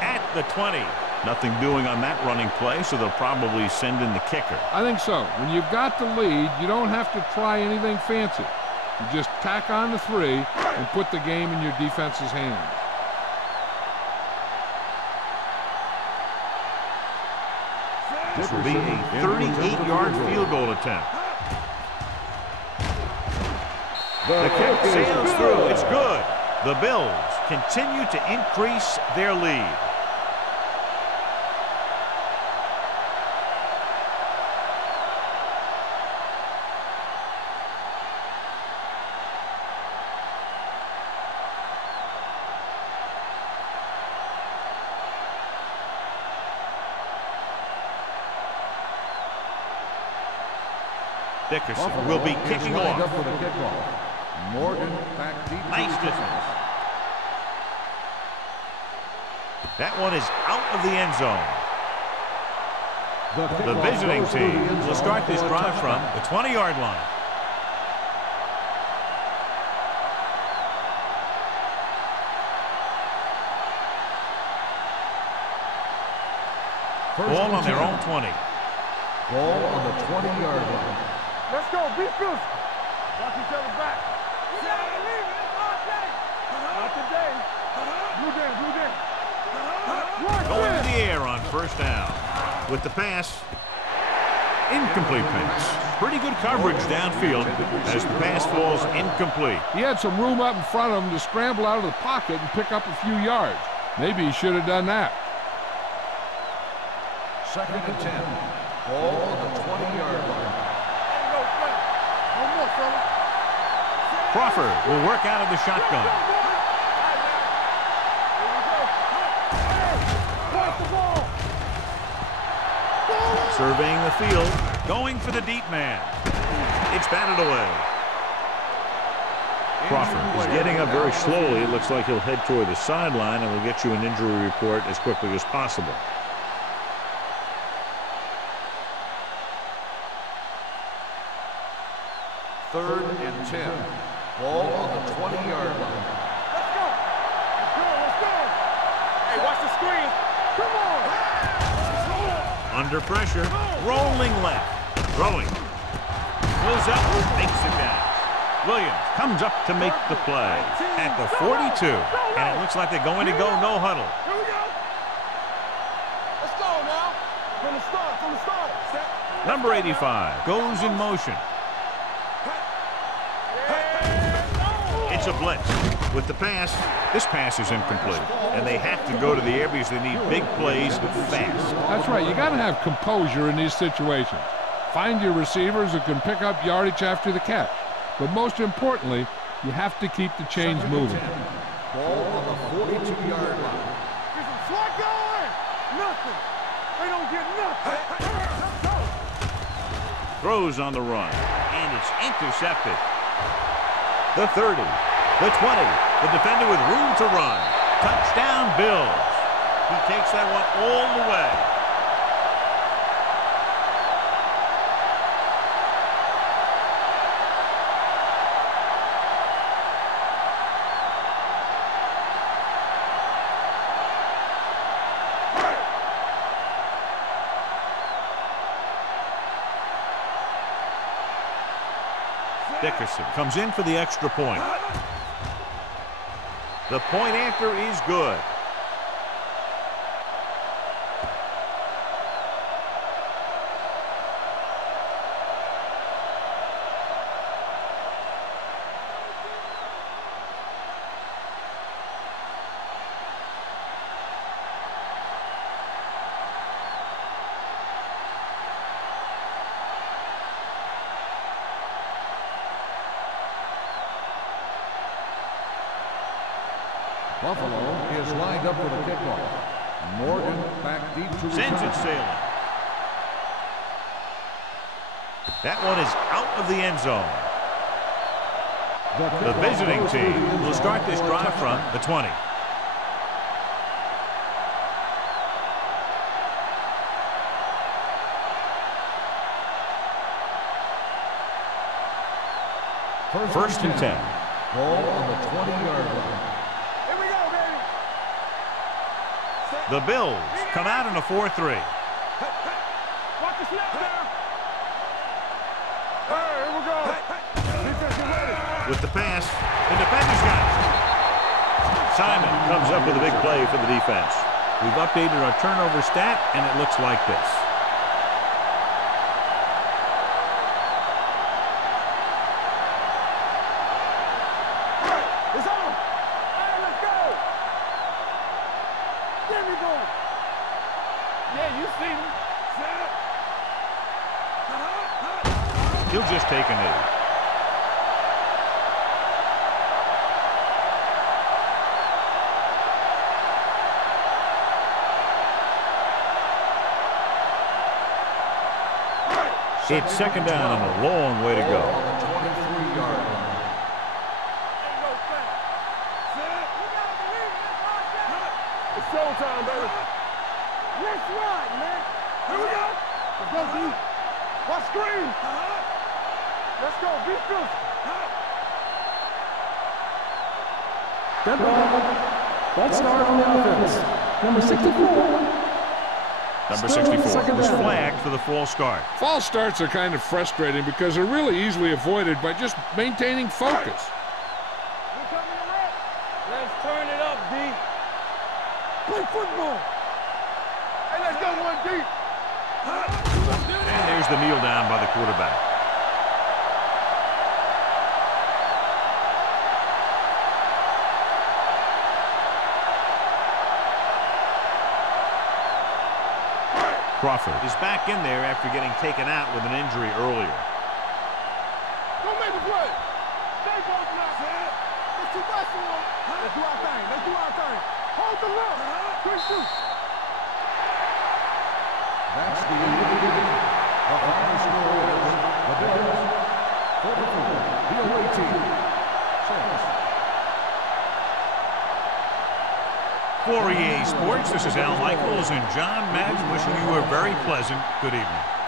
at the 20. Nothing doing on that running play, so they'll probably send in the kicker. I think so. When you've got the lead, you don't have to try anything fancy. You just tack on the 3 and put the game in your defense's hands. This will be a 38-yard field goal attempt. The kick sails through. It's good. The Bills continue to increase their lead. Dickerson will be kicking Lined off. up for the kickoff. Morgan back deep. Nice distance. That one is out of the end zone. The visiting team will start this drive from the 20-yard line. Ball on their own 20. Ball on the 20-yard line. Let's go. Be fierce. Watch each other back. Not today. Blue down. Going in the air on first down. With the pass. Incomplete pass. Pretty good coverage downfield as the pass falls incomplete. He had some room up in front of him to scramble out of the pocket and pick up a few yards. Maybe he should have done that. 2nd and 10. Ball on the 20-yard line. Crawford will work out of the shotgun. Surveying the field, going for the deep man. It's batted away. Crawford is getting up very slowly. It looks like he'll head toward the sideline, and we'll get you an injury report as quickly as possible. Third and 10. Ball on the 20-yard line. Let's go. Let's go. Hey, watch the screen. Come on. Under pressure, rolling left, throwing. Pulls up, makes the catch. Williams comes up to make the play at the 42. And it looks like they're going to go no huddle. Here we go. Let's go now. From the start. Number 85 goes in motion. It's a blitz. With the pass, this pass is incomplete. And they have to go to the air because they need big plays fast. That's right. You got to have composure in these situations. Find your receivers who can pick up yardage after the catch. But most importantly, you have to keep the chains moving. Ball on the 42-yard line. Get some swat going. Nothing. They don't get nothing. Throws on the run. And it's intercepted. The 30, the 20, the defender with room to run. Touchdown, Bills. He takes that one all the way. Dickerson comes in for the extra point. The point after is good. Buffalo is lined up for the kickoff. Morgan back deep to Sends it sailing. That one is out of the end zone. The visiting team will start this drive from the 20. First and 10. Ball on the 20-yard line. Here we go, baby. The Bills come out in a 4-3. Watch the snap now. Hey, here we go. Defense is ready. With the pass, the defender's got it. Simon comes up with a big play for the defense. We've updated our turnover stat, and it looks like this. It's on. Hey, let's go. There we go. Yeah, you see me. He'll just take a knee. It's second down and a long way to go. On the 23-yard line. It's showtime, baby. Let's ride, man. Here we go. Let's go, D. Watch screen. Let's go. Be physical. Dead ball. False start on the offense. Number 64. Number Still 64 second was down. flagged for the false start. False starts are kind of frustrating because they're really easily avoided by just maintaining focus. Let's turn it up, D. Play football. Hey, let's go one deep. And there's the kneel down by the quarterback. Crawford is back in there after getting taken out with an injury earlier. Don't make a play. Stay close now. It's too much for them. Let's do our thing. Let's do our thing. Hold the look. Quick shoot. That's the end of the game. The final score is the Bills 44, the away team 6. For EA Sports, this is Al Michaels and John Madden wishing you a very pleasant good evening.